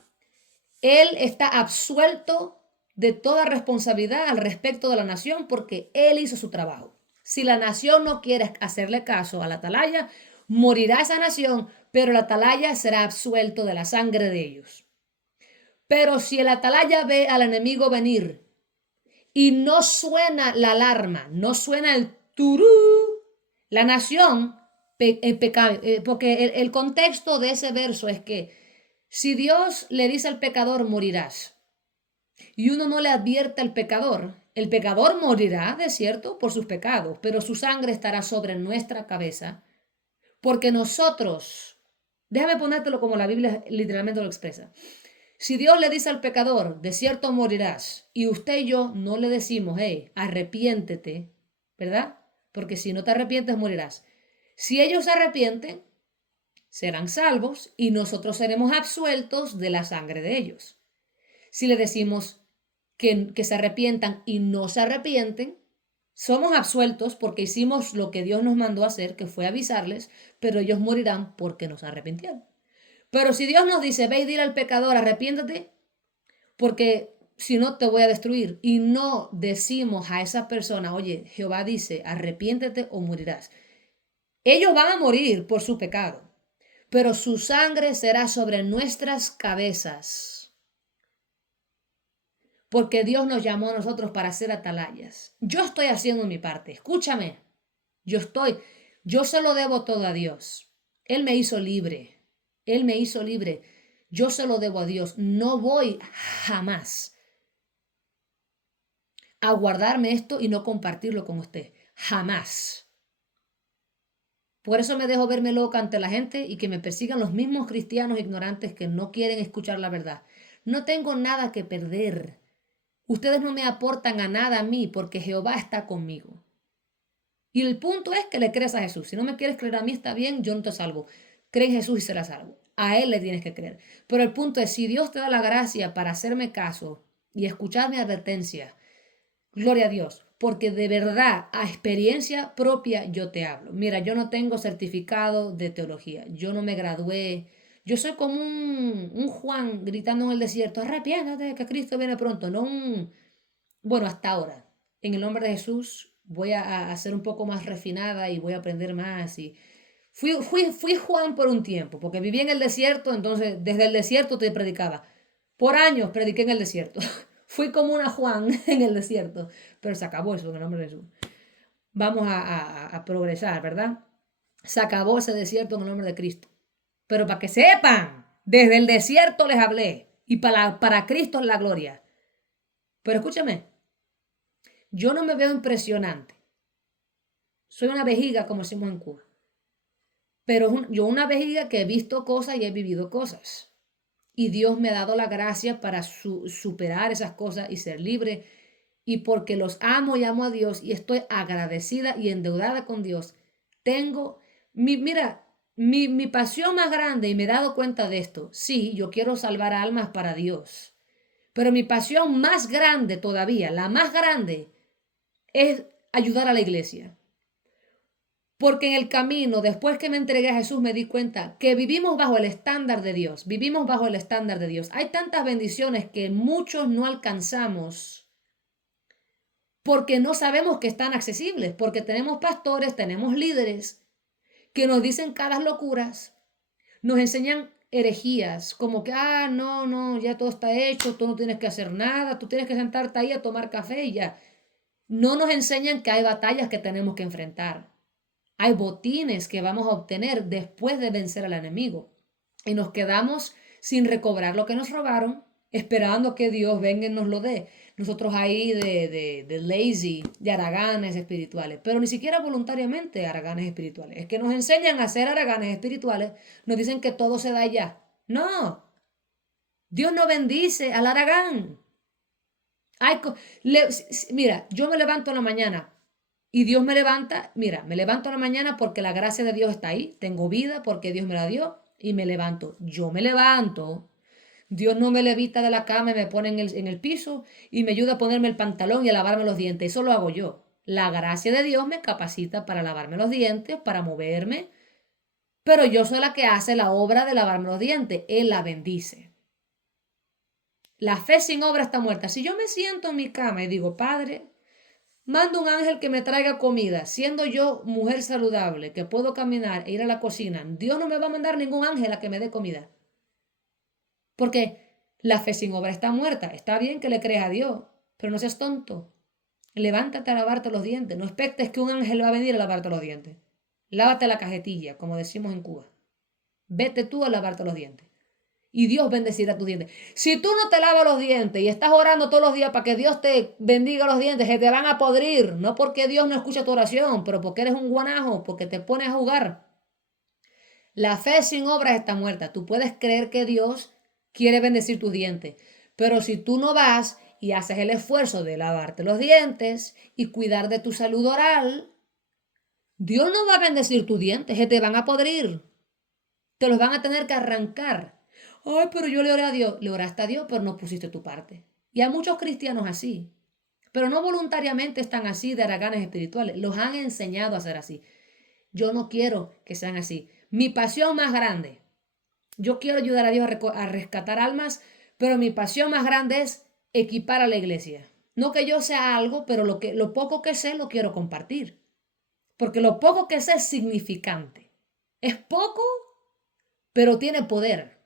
él está absuelto de toda responsabilidad al respecto de la nación porque él hizo su trabajo. Si la nación no quiere hacerle caso a la atalaya, morirá esa nación, pero la atalaya será absuelto de la sangre de ellos. Pero si el atalaya ve al enemigo venir y no suena la alarma, no suena el turú, la nación peca, porque el contexto de ese verso es que si Dios le dice al pecador morirás, y uno no le advierte al pecador, el pecador morirá, de cierto, por sus pecados, pero su sangre estará sobre nuestra cabeza, porque nosotros, déjame ponértelo como la Biblia literalmente lo expresa. Si Dios le dice al pecador, de cierto morirás, y usted y yo no le decimos, hey, arrepiéntete, ¿verdad? Porque si no te arrepientes, morirás. Si ellos se arrepienten, serán salvos y nosotros seremos absueltos de la sangre de ellos. Si le decimos que se arrepientan y no se arrepienten, somos absueltos porque hicimos lo que Dios nos mandó a hacer, que fue avisarles, pero ellos morirán porque nos arrepintieron. Pero si Dios nos dice, ve y dile al pecador, arrepiéntate, porque si no te voy a destruir, y no decimos a esa persona, oye, Jehová dice, arrepiéntete o morirás. Ellos van a morir por su pecado, pero su sangre será sobre nuestras cabezas, porque Dios nos llamó a nosotros para ser atalayas. Yo estoy haciendo mi parte, escúchame, yo se lo debo todo a Dios. Él me hizo libre, Él me hizo libre. Yo se lo debo a Dios. No voy jamás a guardarme esto y no compartirlo con usted. Jamás. Por eso me dejo verme loca ante la gente y que me persigan los mismos cristianos ignorantes que no quieren escuchar la verdad. No tengo nada que perder. Ustedes no me aportan a nada a mí porque Jehová está conmigo. Y el punto es que le creas a Jesús. Si no me quieres creer a mí, está bien, yo no te salvo. Cree en Jesús y serás salvo. A Él le tienes que creer. Pero el punto es, si Dios te da la gracia para hacerme caso y escuchar mi advertencia, gloria a Dios, porque de verdad, a experiencia propia, yo te hablo. Mira, yo no tengo certificado de teología, yo no me gradué, yo soy como un Juan gritando en el desierto, arrepiéntate que Cristo viene pronto, no un, bueno, hasta ahora, en el nombre de Jesús voy a ser un poco más refinada y voy a aprender más y fui Juan por un tiempo, porque viví en el desierto, entonces desde el desierto te predicaba. Por años prediqué en el desierto. Fui como una Juan en el desierto, pero se acabó eso en el nombre de Jesús. Vamos a progresar, ¿verdad? Se acabó ese desierto en el nombre de Cristo. Pero para que sepan, desde el desierto les hablé y para Cristo es la gloria. Pero escúchame, yo no me veo impresionante. Soy una vejiga, como decimos en Cuba. Pero yo una vejiga que he visto cosas y he vivido cosas. Y Dios me ha dado la gracia para superar esas cosas y ser libre. Y porque los amo y amo a Dios y estoy agradecida y endeudada con Dios, tengo, mira, mi pasión más grande, y me he dado cuenta de esto, sí, yo quiero salvar almas para Dios, pero mi pasión más grande todavía, la más grande, es ayudar a la iglesia. Porque en el camino, después que me entregué a Jesús, me di cuenta que vivimos bajo el estándar de Dios. Vivimos bajo el estándar de Dios. Hay tantas bendiciones que muchos no alcanzamos porque no sabemos que están accesibles. Porque tenemos pastores, tenemos líderes que nos dicen caras locuras, nos enseñan herejías, como que, no, no, ya todo está hecho, tú no tienes que hacer nada, tú tienes que sentarte ahí a tomar café y ya. No nos enseñan que hay batallas que tenemos que enfrentar. Hay botines que vamos a obtener después de vencer al enemigo. Y nos quedamos sin recobrar lo que nos robaron, esperando que Dios venga y nos lo dé. Nosotros ahí de lazy, de haraganes espirituales, pero ni siquiera voluntariamente haraganes espirituales. Es que nos enseñan a ser haraganes espirituales, nos dicen que todo se da ya. No, Dios no bendice al haragán. Mira, yo me levanto en la mañana y Dios me levanta, mira, me levanto en la mañana porque la gracia de Dios está ahí, tengo vida porque Dios me la dio y me levanto. Yo me levanto, Dios no me levita de la cama y me pone en el piso y me ayuda a ponerme el pantalón y a lavarme los dientes, eso lo hago yo. La gracia de Dios me capacita para lavarme los dientes, para moverme, pero yo soy la que hace la obra de lavarme los dientes, Él la bendice. La fe sin obra está muerta. Si yo me siento en mi cama y digo, Padre, mando un ángel que me traiga comida, siendo yo mujer saludable, que puedo caminar e ir a la cocina, Dios no me va a mandar ningún ángel a que me dé comida. Porque la fe sin obra está muerta. Está bien que le creas a Dios, pero no seas tonto. Levántate a lavarte los dientes. No expectes que un ángel va a venir a lavarte los dientes. Lávate la cajetilla, como decimos en Cuba. Vete tú a lavarte los dientes. y Dios bendecirá tus dientes. Si tú no te lavas los dientes y estás orando todos los días para que Dios te bendiga los dientes, se te van a podrir. No porque Dios no escucha tu oración, pero porque eres un guanajo, porque te pones a jugar. La fe sin obras está muerta. Tú puedes creer que Dios quiere bendecir tus dientes, pero si tú no vas y haces el esfuerzo de lavarte los dientes y cuidar de tu salud oral, Dios no va a bendecir tus dientes, se te van a podrir. Te los van a tener que arrancar. Ay, pero yo le oré a Dios. Le oraste a Dios, pero no pusiste tu parte. Y hay muchos cristianos así, pero no voluntariamente están así de haraganes espirituales. Los han enseñado a ser así. Yo no quiero que sean así. Mi pasión más grande, yo quiero ayudar a Dios a rescatar almas, pero mi pasión más grande es equipar a la iglesia. No que yo sea algo, pero lo poco que sé lo quiero compartir. Porque lo poco que sé es significante. Es poco, pero tiene poder.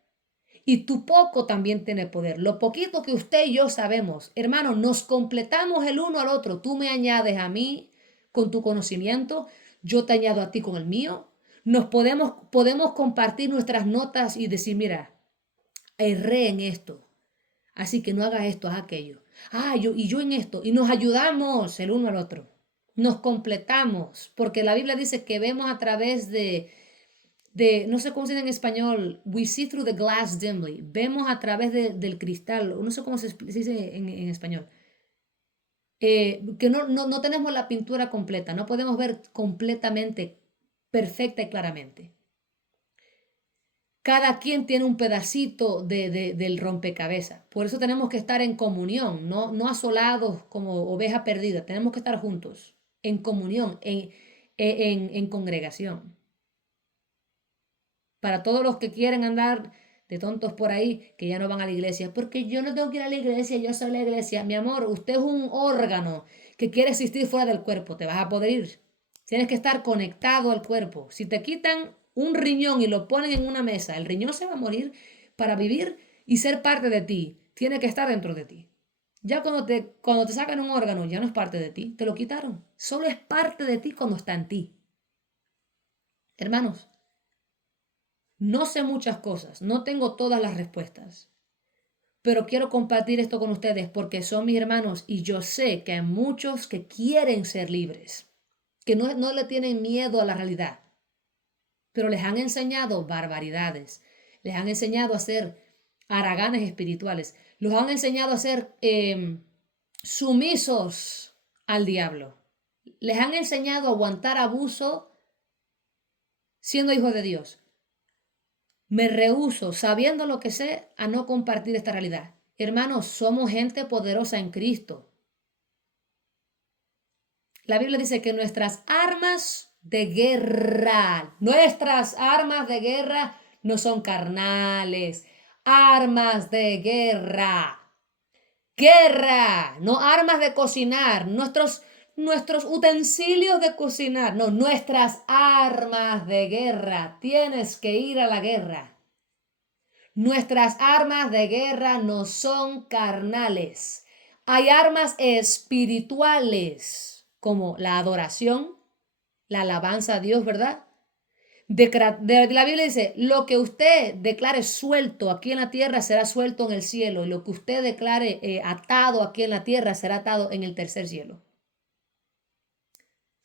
Y tu poco también tiene poder. Lo poquito que usted y yo sabemos, hermano, nos completamos el uno al otro. Tú me añades a mí con tu conocimiento, yo te añado a ti con el mío. Podemos compartir nuestras notas y decir, mira, erré en esto, así que no hagas esto, haz aquello. Yo en esto. Y nos ayudamos el uno al otro. Nos completamos, porque la Biblia dice que vemos a través no sé cómo se dice en español, we see through the glass dimly, vemos a través del cristal, no sé cómo se dice en español, que no tenemos la pintura completa, no podemos ver completamente, perfecta y claramente. Cada quien tiene un pedacito del rompecabezas, por eso tenemos que estar en comunión, no asolados como oveja perdida, tenemos que estar juntos, en comunión, en congregación. Para todos los que quieren andar de tontos por ahí, que ya no van a la iglesia, porque yo no tengo que ir a la iglesia, yo soy la iglesia. Mi amor, usted es un órgano que quiere existir fuera del cuerpo, te vas a poder ir. Tienes que estar conectado al cuerpo. Si te quitan un riñón y lo ponen en una mesa, el riñón se va a morir para vivir y ser parte de ti. Tiene que estar dentro de ti. Ya cuando te sacan un órgano, ya no es parte de ti, te lo quitaron. Solo es parte de ti cuando está en ti. Hermanos, no sé muchas cosas, no tengo todas las respuestas, pero quiero compartir esto con ustedes porque son mis hermanos y yo sé que hay muchos que quieren ser libres, que no le tienen miedo a la realidad, pero les han enseñado barbaridades, les han enseñado a ser haraganes espirituales, los han enseñado a ser sumisos al diablo, les han enseñado a aguantar abuso siendo hijos de Dios. Me rehúso, sabiendo lo que sé, a no compartir esta realidad. Hermanos, somos gente poderosa en Cristo. La Biblia dice que nuestras armas de guerra no son carnales. Armas de guerra. Guerra, no armas de cocinar. Nuestros utensilios de cocinar, no, nuestras armas de guerra. Tienes que ir a la guerra. Nuestras armas de guerra no son carnales. Hay armas espirituales, como la adoración, la alabanza a Dios, ¿verdad? La Biblia dice, lo que usted declare suelto aquí en la tierra será suelto en el cielo, y lo que usted declare atado aquí en la tierra será atado en el tercer cielo.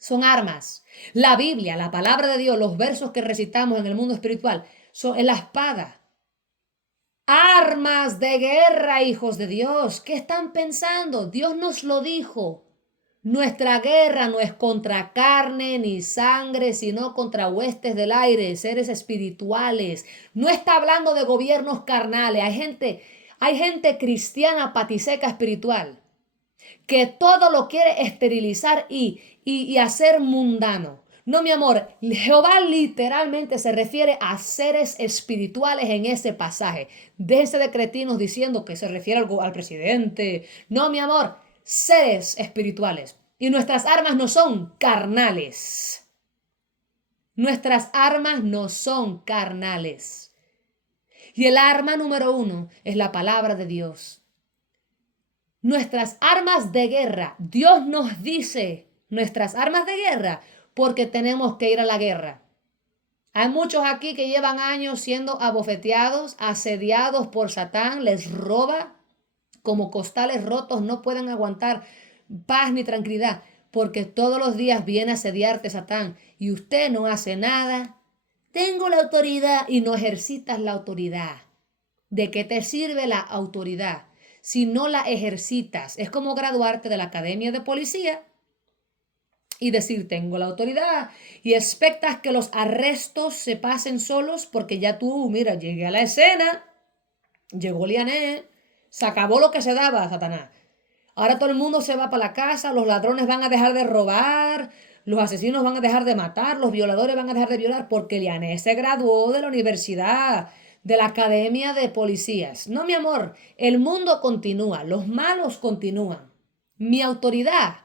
Son armas. La Biblia, la palabra de Dios, los versos que recitamos en el mundo espiritual, son la espada. Armas de guerra, hijos de Dios. ¿Qué están pensando? Dios nos lo dijo. Nuestra guerra no es contra carne ni sangre, sino contra huestes del aire, seres espirituales. No está hablando de gobiernos carnales. Hay gente cristiana patiseca espiritual que todo lo quiere esterilizar y hacer mundano. No, mi amor, Jehová literalmente se refiere a seres espirituales en ese pasaje. Déjense de cretinos diciendo que se refiere al presidente. No, mi amor, seres espirituales. Y nuestras armas no son carnales. Nuestras armas no son carnales. Y el arma número 1 es la palabra de Dios. Nuestras armas de guerra. Dios nos dice nuestras armas de guerra porque tenemos que ir a la guerra. Hay muchos aquí que llevan años siendo abofeteados, asediados por Satán, les roba como costales rotos, no pueden aguantar paz ni tranquilidad, porque todos los días viene a asediarte Satán y usted no hace nada. Tengo la autoridad y no ejercitas la autoridad. ¿De qué te sirve la autoridad si no la ejercitas? Es como graduarte de la academia de policía y decir, tengo la autoridad, y expectas que los arrestos se pasen solos porque ya tú, mira, llegué a la escena, llegó Liané, se acabó lo que se daba, Satanás. Ahora todo el mundo se va para la casa, los ladrones van a dejar de robar, los asesinos van a dejar de matar, los violadores van a dejar de violar, porque Liané se graduó de la universidad, de la academia de policías. No, mi amor, el mundo continúa, los malos continúan. Mi autoridad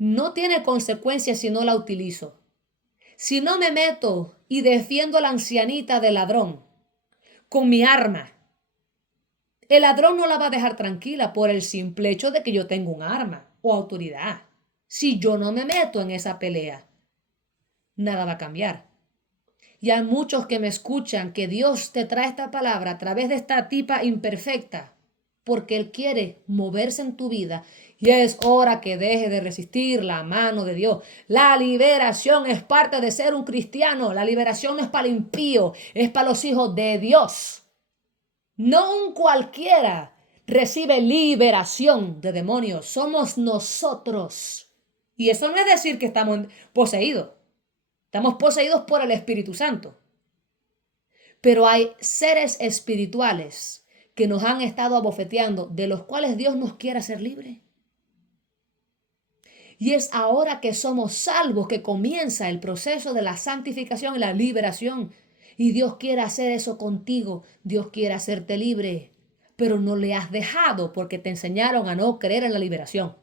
no tiene consecuencias si no la utilizo. Si no me meto y defiendo a la ancianita del ladrón con mi arma, el ladrón no la va a dejar tranquila por el simple hecho de que yo tengo un arma o autoridad. Si yo no me meto en esa pelea, nada va a cambiar. Y hay muchos que me escuchan que Dios te trae esta palabra a través de esta tipa imperfecta, porque Él quiere moverse en tu vida y es hora que deje de resistir la mano de Dios. La liberación es parte de ser un cristiano. La liberación no es para el impío, es para los hijos de Dios. No un cualquiera recibe liberación de demonios, somos nosotros. Y eso no es decir que estamos poseídos. Estamos poseídos por el Espíritu Santo. Pero hay seres espirituales que nos han estado abofeteando, de los cuales Dios nos quiere hacer libres. Y es ahora que somos salvos que comienza el proceso de la santificación y la liberación. Y Dios quiere hacer eso contigo. Dios quiere hacerte libre. Pero no le has dejado porque te enseñaron a no creer en la liberación.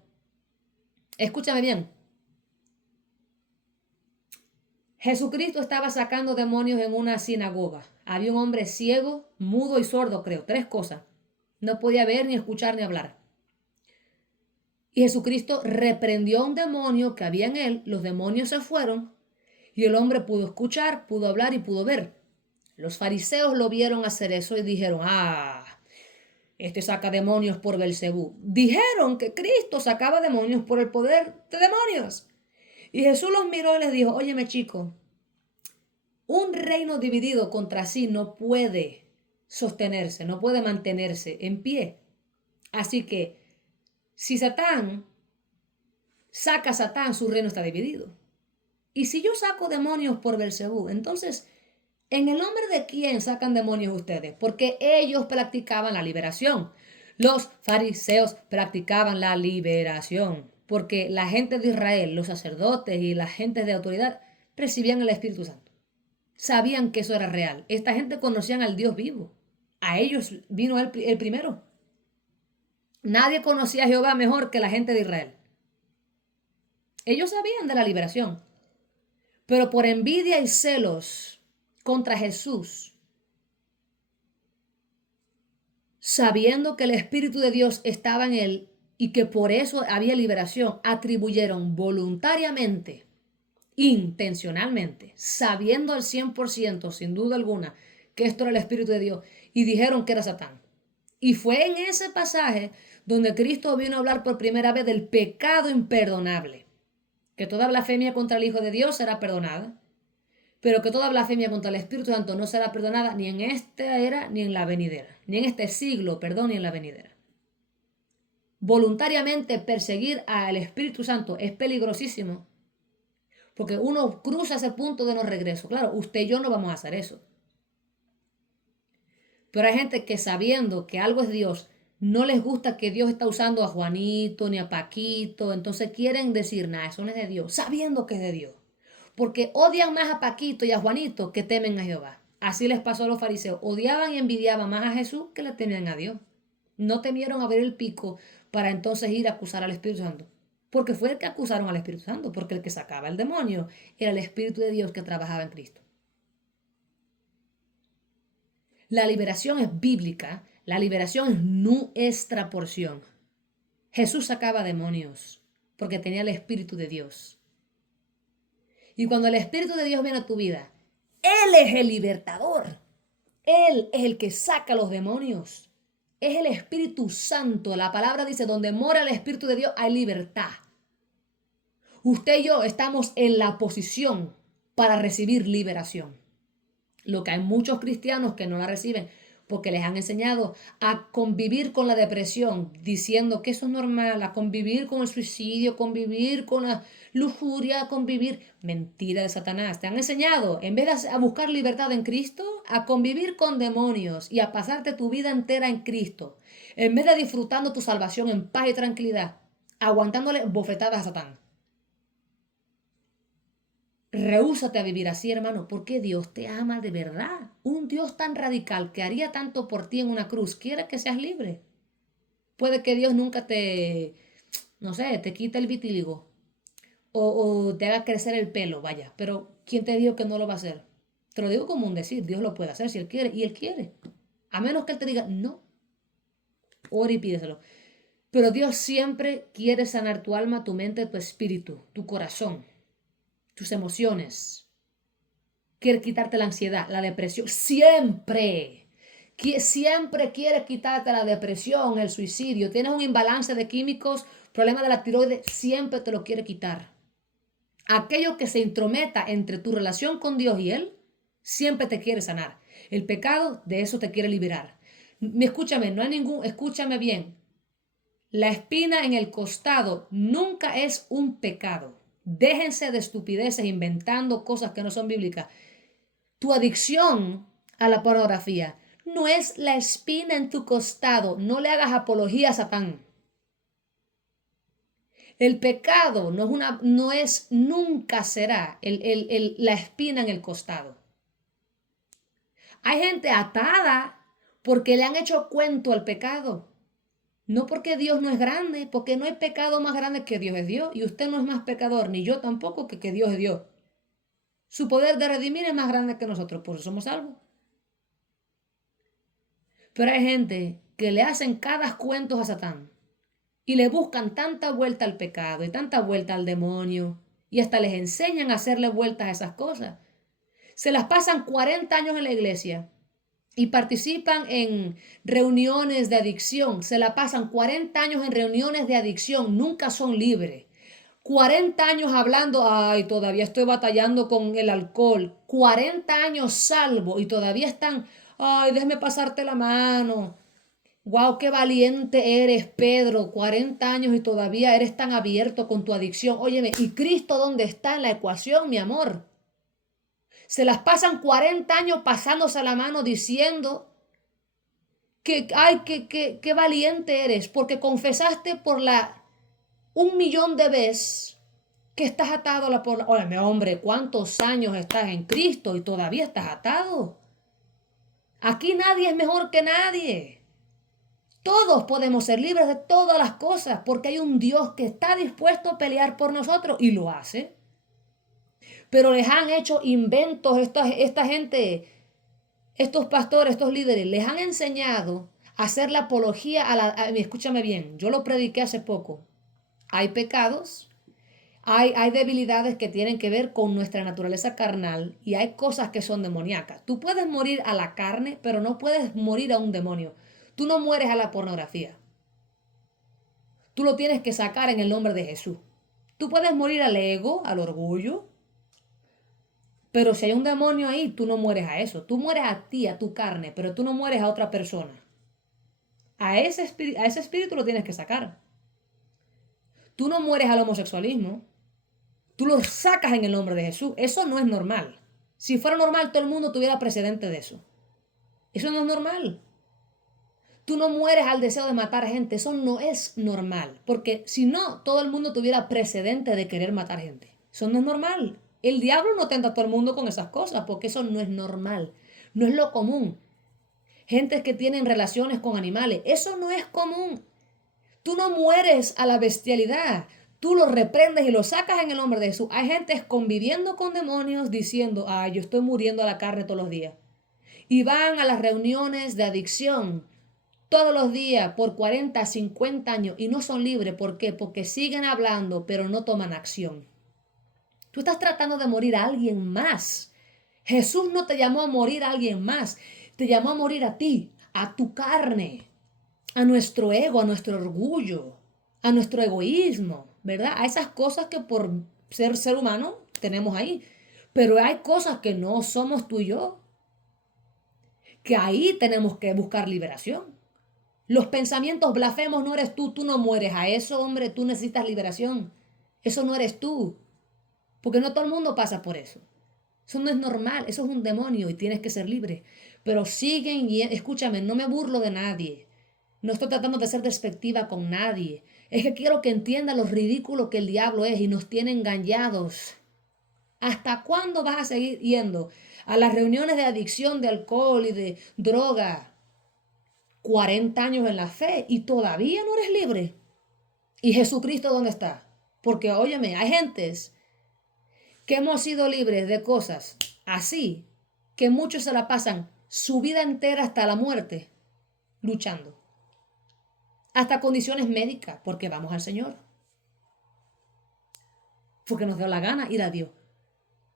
Escúchame bien. Jesucristo estaba sacando demonios en una sinagoga. Había un hombre ciego, mudo y sordo, creo. 3 cosas. No podía ver, ni escuchar, ni hablar. Y Jesucristo reprendió a un demonio que había en él. Los demonios se fueron y el hombre pudo escuchar, pudo hablar y pudo ver. Los fariseos lo vieron hacer eso y dijeron, este saca demonios por Belcebú. Dijeron que Cristo sacaba demonios por el poder de demonios. Y Jesús los miró y les dijo, óyeme chico, un reino dividido contra sí no puede sostenerse, no puede mantenerse en pie. Así que si Satán saca a Satán, su reino está dividido. Y si yo saco demonios por Belcebú, entonces, ¿en el nombre de quién sacan demonios ustedes? Porque ellos practicaban la liberación. Los fariseos practicaban la liberación. Porque la gente de Israel, los sacerdotes y la gente de autoridad recibían el Espíritu Santo. Sabían que eso era real. Esta gente conocían al Dios vivo. A ellos vino el primero. Nadie conocía a Jehová mejor que la gente de Israel. Ellos sabían de la liberación. Pero por envidia y celos contra Jesús, sabiendo que el Espíritu de Dios estaba en él y que por eso había liberación, atribuyeron voluntariamente, intencionalmente, sabiendo al 100%, sin duda alguna, que esto era el Espíritu de Dios, y dijeron que era Satán. Y fue en ese pasaje donde Cristo vino a hablar por primera vez del pecado imperdonable, que toda blasfemia contra el Hijo de Dios será perdonada, pero que toda blasfemia contra el Espíritu Santo no será perdonada ni en esta era ni en la venidera, ni en este siglo, perdón, ni en la venidera. Voluntariamente perseguir al Espíritu Santo es peligrosísimo, porque uno cruza ese punto de no regreso. Claro, usted y yo no vamos a hacer eso. Pero hay gente que sabiendo que algo es Dios, no les gusta que Dios está usando a Juanito ni a Paquito, entonces quieren decir, nada, eso no es de Dios, sabiendo que es de Dios. Porque odian más a Paquito y a Juanito que temen a Jehová. Así les pasó a los fariseos. Odiaban y envidiaban más a Jesús que le temían a Dios. No temieron abrir el pico para entonces ir a acusar al Espíritu Santo. Porque fue el que acusaron al Espíritu Santo, porque el que sacaba el demonio era el Espíritu de Dios que trabajaba en Cristo. La liberación es bíblica, la liberación es nuestra porción. Jesús sacaba demonios porque tenía el Espíritu de Dios. Y cuando el Espíritu de Dios viene a tu vida, Él es el libertador. Él es el que saca a los demonios. Es el Espíritu Santo. La palabra dice, donde mora el Espíritu de Dios hay libertad. Usted y yo estamos en la posición para recibir liberación. Lo que hay muchos cristianos que no la reciben porque les han enseñado a convivir con la depresión, diciendo que eso es normal, a convivir con el suicidio, convivir con la lujuria, convivir. Mentira de Satanás. Te han enseñado, en vez de a buscar libertad en Cristo, a convivir con demonios y a pasarte tu vida entera en Cristo. En vez de disfrutando tu salvación en paz y tranquilidad, aguantándole bofetadas a Satán. Rehúsate a vivir así, hermano, porque Dios te ama de verdad. Un Dios tan radical que haría tanto por ti en una cruz quiere que seas libre. Puede que Dios nunca te, no sé, te quite el vitíligo o te haga crecer el pelo, vaya. Pero ¿quién te dijo que no lo va a hacer? Te lo digo como un decir, Dios lo puede hacer si Él quiere, y Él quiere. A menos que Él te diga, no, ora y pídeselo. Pero Dios siempre quiere sanar tu alma, tu mente, tu espíritu, tu corazón, tus emociones. Quiere quitarte la ansiedad, la depresión, siempre. Siempre quiere quitarte la depresión, el suicidio. Tienes un imbalance de químicos, problema de la tiroides, siempre te lo quiere quitar. Aquello que se intrometa entre tu relación con Dios y Él, siempre te quiere sanar. El pecado, de eso te quiere liberar. Escúchame, no hay escúchame bien. La espina en el costado nunca es un pecado. Déjense de estupideces inventando cosas que no son bíblicas. Tu adicción a la pornografía no es la espina en tu costado. No le hagas apología a Satán. El pecado nunca será la espina en el costado. Hay gente atada porque le han hecho cuento al pecado. No porque Dios no es grande, porque no hay pecado más grande que Dios es Dios. Y usted no es más pecador, ni yo tampoco, que Dios es Dios. Su poder de redimir es más grande que nosotros, por eso somos salvos. Pero hay gente que le hacen cada cuentos a Satán y le buscan tanta vuelta al pecado y tanta vuelta al demonio y hasta les enseñan a hacerle vueltas a esas cosas. Se las pasan 40 años en la iglesia y participan en reuniones de adicción. Se la pasan 40 años en reuniones de adicción, nunca son libres. 40 años hablando, ay, todavía estoy batallando con el alcohol. 40 años salvo y todavía están, ay, déjame pasarte la mano. Wow, qué valiente eres, Pedro. 40 años y todavía eres tan abierto con tu adicción. Óyeme, ¿y Cristo dónde está en la ecuación, mi amor? Se las pasan 40 años pasándose la mano diciendo que, ay, qué valiente eres, porque confesaste por 1.000.000 de veces que estás atado a la pornografía. Óyeme, hombre, ¿cuántos años estás en Cristo y todavía estás atado? Aquí nadie es mejor que nadie. Todos podemos ser libres de todas las cosas porque hay un Dios que está dispuesto a pelear por nosotros y lo hace. Pero les han hecho inventos esta gente, estos pastores, estos líderes, les han enseñado a hacer la apología escúchame bien, yo lo prediqué hace poco. Hay pecados, hay debilidades que tienen que ver con nuestra naturaleza carnal y hay cosas que son demoníacas. Tú puedes morir a la carne, pero no puedes morir a un demonio. Tú no mueres a la pornografía. Tú lo tienes que sacar en el nombre de Jesús. Tú puedes morir al ego, al orgullo, pero si hay un demonio ahí, tú no mueres a eso. Tú mueres a ti, a tu carne, pero tú no mueres a otra persona. A ese espíritu lo tienes que sacar. Tú no mueres al homosexualismo. Tú lo sacas en el nombre de Jesús. Eso no es normal. Si fuera normal, todo el mundo tuviera precedente de eso. Eso no es normal. Tú no mueres al deseo de matar gente. Eso no es normal. Porque si no, todo el mundo tuviera precedente de querer matar gente. Eso no es normal. El diablo no tenta a todo el mundo con esas cosas porque eso no es normal. No es lo común. Gente que tienen relaciones con animales. Eso no es común. Tú no mueres a la bestialidad. Tú lo reprendes y lo sacas en el nombre de Jesús. Hay gente conviviendo con demonios diciendo, ay, yo estoy muriendo a la carne todos los días. Y van a las reuniones de adicción todos los días por 40, 50 años y no son libres. ¿Por qué? Porque siguen hablando pero no toman acción. Tú estás tratando de morir a alguien más Jesús no te llamó a morir a alguien más, te llamó a morir a ti, a tu carne, a nuestro ego, a nuestro orgullo, a nuestro egoísmo, ¿verdad? A esas cosas que por ser humano tenemos ahí. Pero hay cosas que no somos tú y yo, que ahí tenemos que buscar liberación. Los pensamientos blasfemos no eres tú no mueres a eso, hombre, tú necesitas liberación. Eso no eres tú, porque no todo el mundo pasa por eso. Eso no es normal, eso es un demonio y tienes que ser libre. Pero siguen y escúchame, no me burlo de nadie. No estoy tratando de ser despectiva con nadie. Es que quiero que entienda lo ridículo que el diablo es y nos tiene engañados. ¿Hasta cuándo vas a seguir yendo a las reuniones de adicción de alcohol y de droga? 40 años en la fe y todavía no eres libre. ¿Y Jesucristo dónde está? Porque, óyeme, hay gentes que hemos sido libres de cosas así, que muchos se la pasan su vida entera hasta la muerte luchando. Hasta condiciones médicas, porque vamos al Señor. Porque nos dio la gana ir a Dios.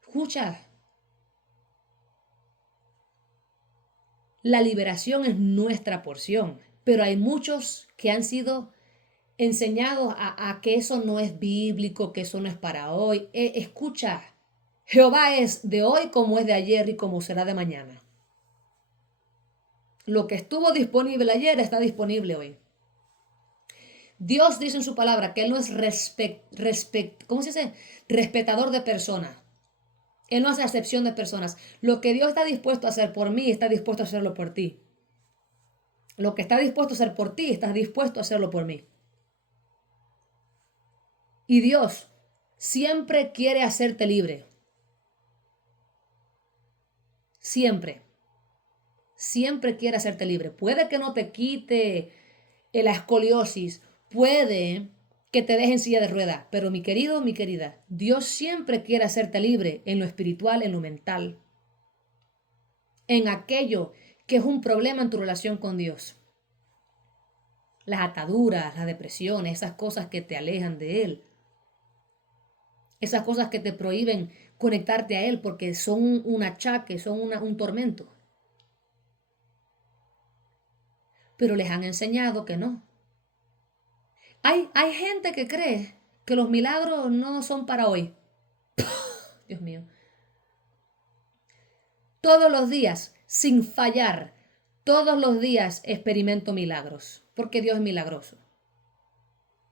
Escucha, la liberación es nuestra porción, pero hay muchos que han sido enseñados a que eso no es bíblico, que eso no es para hoy. Escucha, Jehová es de hoy como es de ayer y como será de mañana. Lo que estuvo disponible ayer está disponible hoy. Dios dice en su palabra que Él no es ¿cómo se dice? Respetador de personas. Él no hace acepción de personas. Lo que Dios está dispuesto a hacer por mí, está dispuesto a hacerlo por ti. Lo que está dispuesto a hacer por ti, está dispuesto a hacerlo por mí. Y Dios siempre quiere hacerte libre. Siempre. Siempre quiere hacerte libre. Puede que no te quite la escoliosis. Puede que te deje en silla de ruedas. Pero mi querido, mi querida, Dios siempre quiere hacerte libre en lo espiritual, en lo mental. En aquello que es un problema en tu relación con Dios. Las ataduras, las depresiones, esas cosas que te alejan de Él. Esas cosas que te prohíben conectarte a Él porque son un achaque, son un tormento. Pero les han enseñado que no. Hay gente que cree que los milagros no son para hoy. Dios mío. Todos los días, sin fallar, todos los días experimento milagros, porque Dios es milagroso.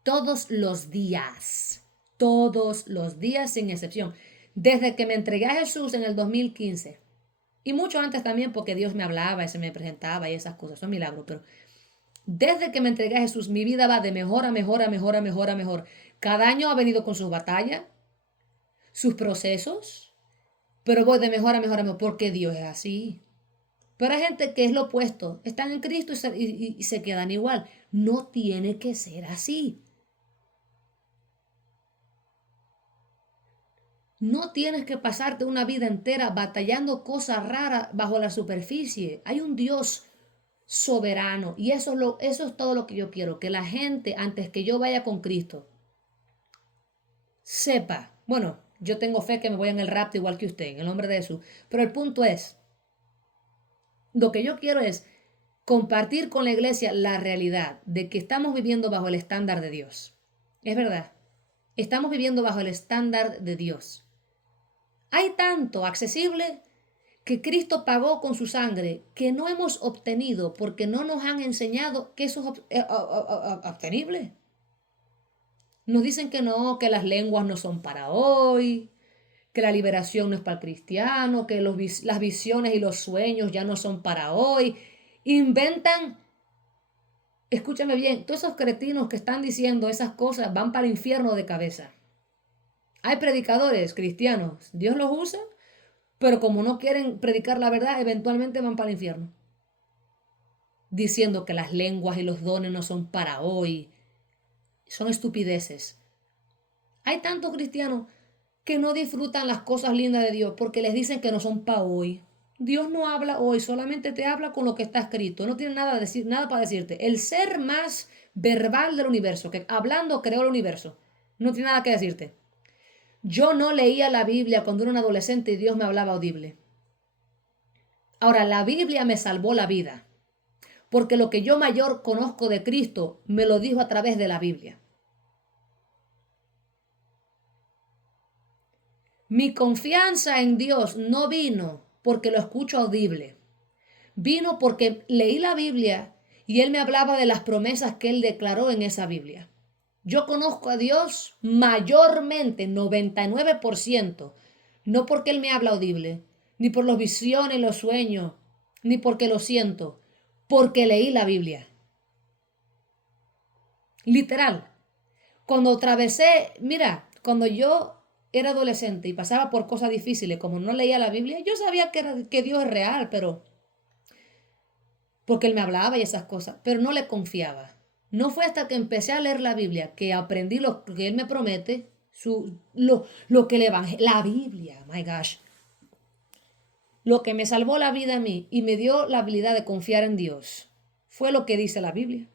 Todos los días sin excepción. Desde que me entregué a Jesús en el 2015, y mucho antes también porque Dios me hablaba y se me presentaba y esas cosas, son milagros, pero desde que me entregué a Jesús, mi vida va de mejor a mejor, a mejor, a mejor, a mejor. Cada año ha venido con sus batallas, sus procesos, pero voy de mejor a mejor a mejor porque Dios es así. Pero hay gente que es lo opuesto, están en Cristo y se quedan igual. No tiene que ser así. No tienes que pasarte una vida entera batallando cosas raras bajo la superficie. Hay un Dios soberano y eso es todo lo que yo quiero, que la gente antes que yo vaya con Cristo sepa, bueno, yo tengo fe que me voy en el rapto igual que usted, en el nombre de Jesús, pero el punto es, lo que yo quiero es compartir con la iglesia la realidad de que estamos viviendo bajo el estándar de Dios. Es verdad, estamos viviendo bajo el estándar de Dios. Hay tanto accesible que Cristo pagó con su sangre que no hemos obtenido porque no nos han enseñado que eso es obtenible. Nos dicen que no, que las lenguas no son para hoy, que la liberación no es para el cristiano, que las visiones y los sueños ya no son para hoy. Inventan, escúchame bien, todos esos cretinos que están diciendo esas cosas van para el infierno de cabeza. Hay predicadores cristianos, Dios los usa, pero como no quieren predicar la verdad, eventualmente van para el infierno. Diciendo que las lenguas y los dones no son para hoy. Son estupideces. Hay tantos cristianos que no disfrutan las cosas lindas de Dios porque les dicen que no son para hoy. Dios no habla hoy, solamente te habla con lo que está escrito. No tiene nada para decirte. El ser más verbal del universo, que hablando creó el universo, no tiene nada que decirte. Yo no leía la Biblia cuando era un adolescente y Dios me hablaba audible. Ahora, la Biblia me salvó la vida, porque lo que yo mayor conozco de Cristo me lo dijo a través de la Biblia. Mi confianza en Dios no vino porque lo escucho audible. Vino porque leí la Biblia y Él me hablaba de las promesas que Él declaró en esa Biblia. Yo conozco a Dios mayormente, 99%, no porque Él me habla audible, ni por las visiones, los sueños, ni porque lo siento, porque leí la Biblia. Literal. Cuando atravesé, mira, cuando yo era adolescente y pasaba por cosas difíciles, como no leía la Biblia, yo sabía que Dios es real, pero porque Él me hablaba y esas cosas, pero no le confiaba. No fue hasta que empecé a leer la Biblia que aprendí lo que Él me promete, lo que el Evangelio, la Biblia, my gosh, lo que me salvó la vida a mí y me dio la habilidad de confiar en Dios, fue lo que dice la Biblia.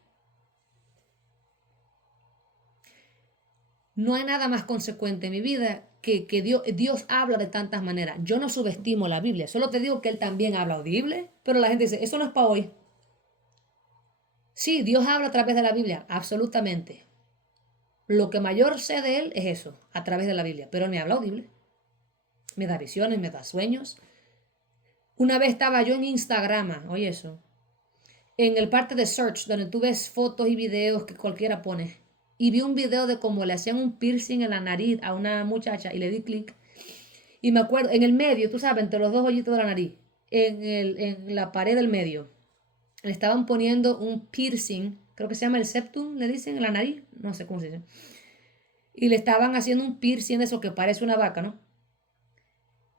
No hay nada más consecuente en mi vida que Dios habla de tantas maneras. Yo no subestimo la Biblia, solo te digo que Él también habla audible, pero la gente dice, eso no es para hoy. Sí, Dios habla a través de la Biblia, absolutamente. Lo que mayor sé de Él es eso, a través de la Biblia, pero me habla audible. Me da visiones, me da sueños. Una vez estaba yo en Instagram, oye eso, en el parte de search, donde tú ves fotos y videos que cualquiera pone. Y vi un video de cómo le hacían un piercing en la nariz a una muchacha y le di clic. Y me acuerdo, en el medio, tú sabes, entre los dos hoyitos de la nariz, en la pared del medio, le estaban poniendo un piercing, creo que se llama el septum, le dicen, en la nariz, no sé cómo se dice. Y le estaban haciendo un piercing de eso que parece una vaca, ¿no?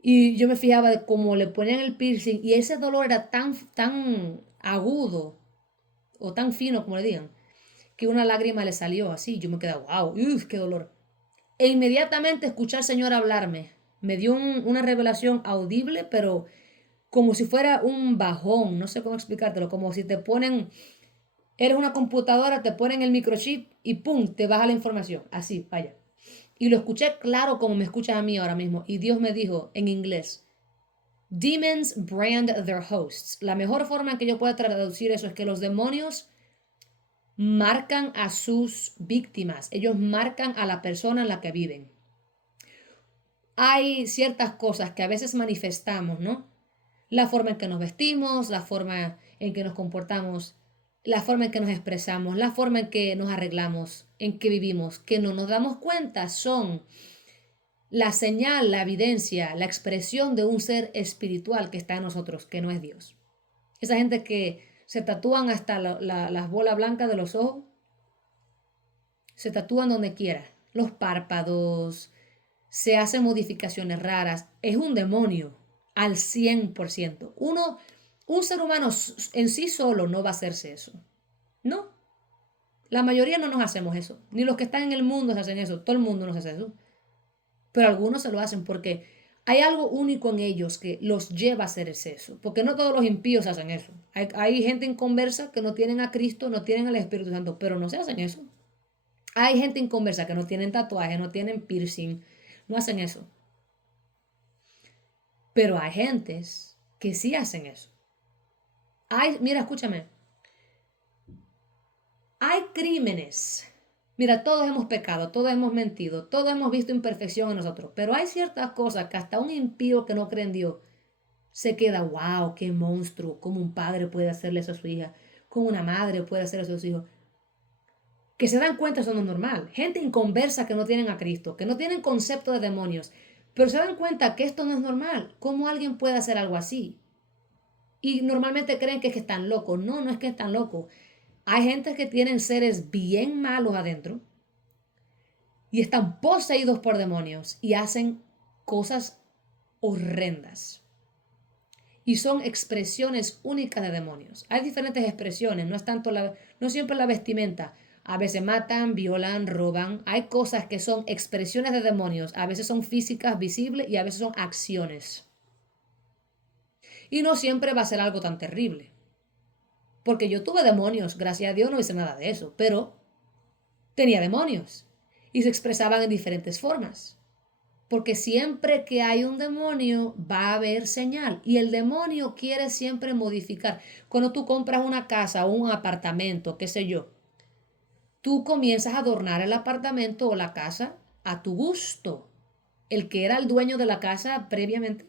Y yo me fijaba de cómo le ponían el piercing y ese dolor era tan agudo o tan fino, como le digan, que una lágrima le salió así. Yo me quedé, wow, uff, qué dolor. E inmediatamente escuché al Señor hablarme. Me dio una revelación audible, pero como si fuera un bajón, no sé cómo explicártelo, como si te ponen, eres una computadora, te ponen el microchip y pum, te baja la información. Así, vaya. Y lo escuché claro como me escuchas a mí ahora mismo. Y Dios me dijo en inglés, Demons brand their hosts. La mejor forma en que yo pueda traducir eso es que los demonios marcan a sus víctimas. Ellos marcan a la persona en la que viven. Hay ciertas cosas que a veces manifestamos, ¿no? La forma en que nos vestimos, la forma en que nos comportamos, la forma en que nos expresamos, la forma en que nos arreglamos, en que vivimos, que no nos damos cuenta, son la señal, la evidencia, la expresión de un ser espiritual que está en nosotros, que no es Dios. Esa gente que se tatúan hasta las bolas blancas de los ojos, se tatúan donde quiera, los párpados, se hacen modificaciones raras, es un demonio al 100%. Un ser humano en sí solo no va a hacerse eso. No, la mayoría no nos hacemos eso, ni los que están en el mundo se hacen eso, todo el mundo nos hace eso. Pero algunos se lo hacen porque hay algo único en ellos que los lleva a hacer eso. Porque no todos los impíos hacen eso. Hay gente inconversa que no tienen a Cristo, no tienen al Espíritu Santo, pero no se hacen eso. Hay gente inconversa que no tienen tatuaje, no tienen piercing, no hacen eso. Pero hay gentes que sí hacen eso. Mira, escúchame. Hay crímenes. Mira, todos hemos pecado, todos hemos mentido, todos hemos visto imperfección en nosotros, pero hay ciertas cosas que hasta un impío que no cree en Dios se queda, wow, qué monstruo, cómo un padre puede hacerle eso a su hija, cómo una madre puede hacerle eso a sus hijos. Que se dan cuenta eso no es normal. Gente inconversa que no tienen a Cristo, que no tienen concepto de demonios, pero se dan cuenta que esto no es normal. ¿Cómo alguien puede hacer algo así? Y normalmente creen que es que están locos. No, no es que están locos. Hay gente que tienen seres bien malos adentro y están poseídos por demonios y hacen cosas horrendas. Y son expresiones únicas de demonios. Hay diferentes expresiones, no es tanto no siempre la vestimenta. A veces matan, violan, roban. Hay cosas que son expresiones de demonios. A veces son físicas, visibles y a veces son acciones. Y no siempre va a ser algo tan terrible. Porque yo tuve demonios, gracias a Dios no hice nada de eso, pero tenía demonios y se expresaban en diferentes formas. Porque siempre que hay un demonio va a haber señal. Y el demonio quiere siempre modificar. Cuando tú compras una casa o un apartamento, qué sé yo, tú comienzas a adornar el apartamento o la casa a tu gusto. El que era el dueño de la casa previamente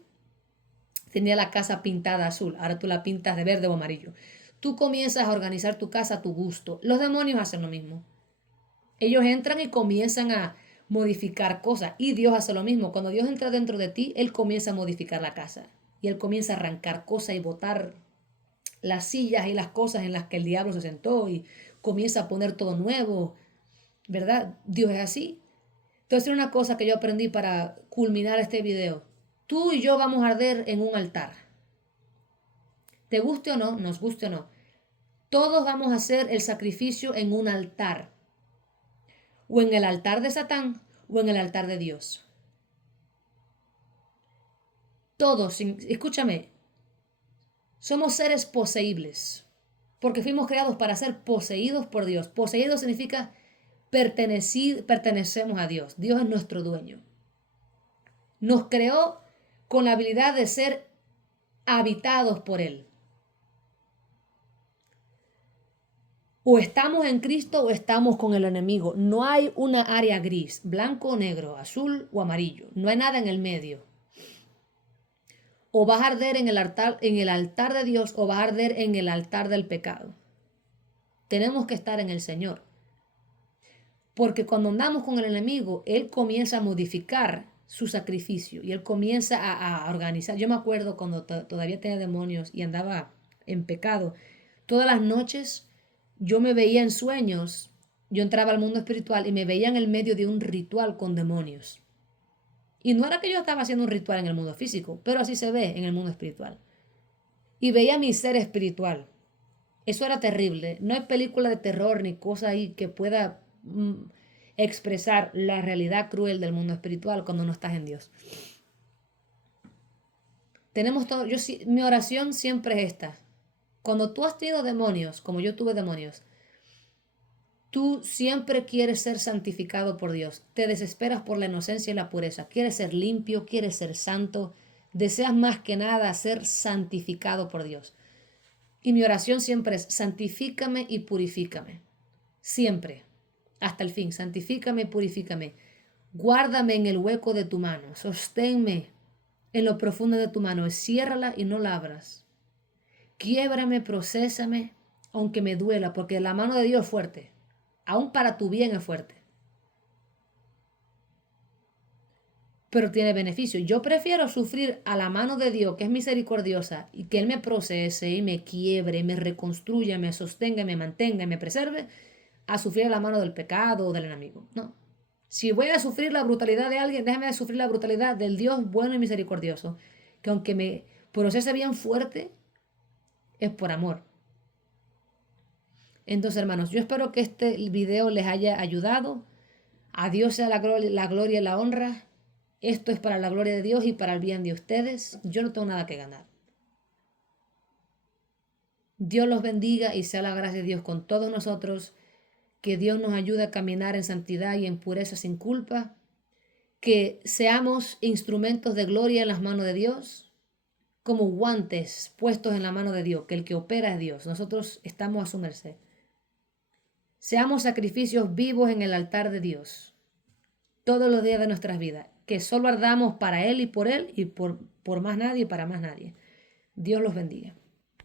tenía la casa pintada azul, ahora tú la pintas de verde o amarillo. Tú comienzas a organizar tu casa a tu gusto. Los demonios hacen lo mismo. Ellos entran y comienzan a modificar cosas. Y Dios hace lo mismo. Cuando Dios entra dentro de ti, Él comienza a modificar la casa. Y Él comienza a arrancar cosas y botar las sillas y las cosas en las que el diablo se sentó y comienza a poner todo nuevo. ¿Verdad? Dios es así. Entonces, una cosa que yo aprendí para culminar este video. Tú y yo vamos a arder en un altar. Te guste o no, nos guste o no. Todos vamos a hacer el sacrificio en un altar. O en el altar de Satán o en el altar de Dios. Todos, escúchame, somos seres poseíbles. Porque fuimos creados para ser poseídos por Dios. Poseído significa pertenecemos a Dios. Dios es nuestro dueño. Nos creó con la habilidad de ser habitados por Él. O estamos en Cristo o estamos con el enemigo. No hay una área gris, blanco o negro, azul o amarillo. No hay nada en el medio. O vas a arder en el altar de Dios o vas a arder en el altar del pecado. Tenemos que estar en el Señor. Porque cuando andamos con el enemigo, Él comienza a modificar su sacrificio y Él comienza a organizar. Yo me acuerdo cuando todavía tenía demonios y andaba en pecado. Todas las noches yo me veía en sueños, yo entraba al mundo espiritual y me veía en el medio de un ritual con demonios. Y no era que yo estaba haciendo un ritual en el mundo físico, pero así se ve en el mundo espiritual. Y veía mi ser espiritual. Eso era terrible. No hay película de terror ni cosa ahí que pueda expresar la realidad cruel del mundo espiritual cuando no estás en Dios. Tenemos todo. Mi oración siempre es esta. Cuando tú has tenido demonios, como yo tuve demonios, tú siempre quieres ser santificado por Dios. Te desesperas por la inocencia y la pureza. Quieres ser limpio, quieres ser santo. Deseas más que nada ser santificado por Dios. Y mi oración siempre es, santifícame y purifícame. Siempre. Hasta el fin. Santifícame y purifícame. Guárdame en el hueco de tu mano. Sosténme en lo profundo de tu mano. Ciérrala y no la abras. Quiébrame, procésame, aunque me duela, porque la mano de Dios es fuerte. Aún para tu bien es fuerte. Pero tiene beneficio. Yo prefiero sufrir a la mano de Dios, que es misericordiosa, y que Él me procese y me quiebre, me reconstruya, me sostenga, me mantenga y me preserve, a sufrir a la mano del pecado o del enemigo. No. Si voy a sufrir la brutalidad de alguien, déjame sufrir la brutalidad del Dios bueno y misericordioso, que aunque me procese bien fuerte, es por amor. Entonces, hermanos, yo espero que este video les haya ayudado. A Dios sea la gloria y la honra. Esto es para la gloria de Dios y para el bien de ustedes. Yo no tengo nada que ganar. Dios los bendiga y sea la gracia de Dios con todos nosotros. Que Dios nos ayude a caminar en santidad y en pureza sin culpa. Que seamos instrumentos de gloria en las manos de Dios, como guantes puestos en la mano de Dios, que el que opera es Dios. Nosotros estamos a su merced. Seamos sacrificios vivos en el altar de Dios todos los días de nuestras vidas. Que solo ardamos para Él y por más nadie y para más nadie. Dios los bendiga.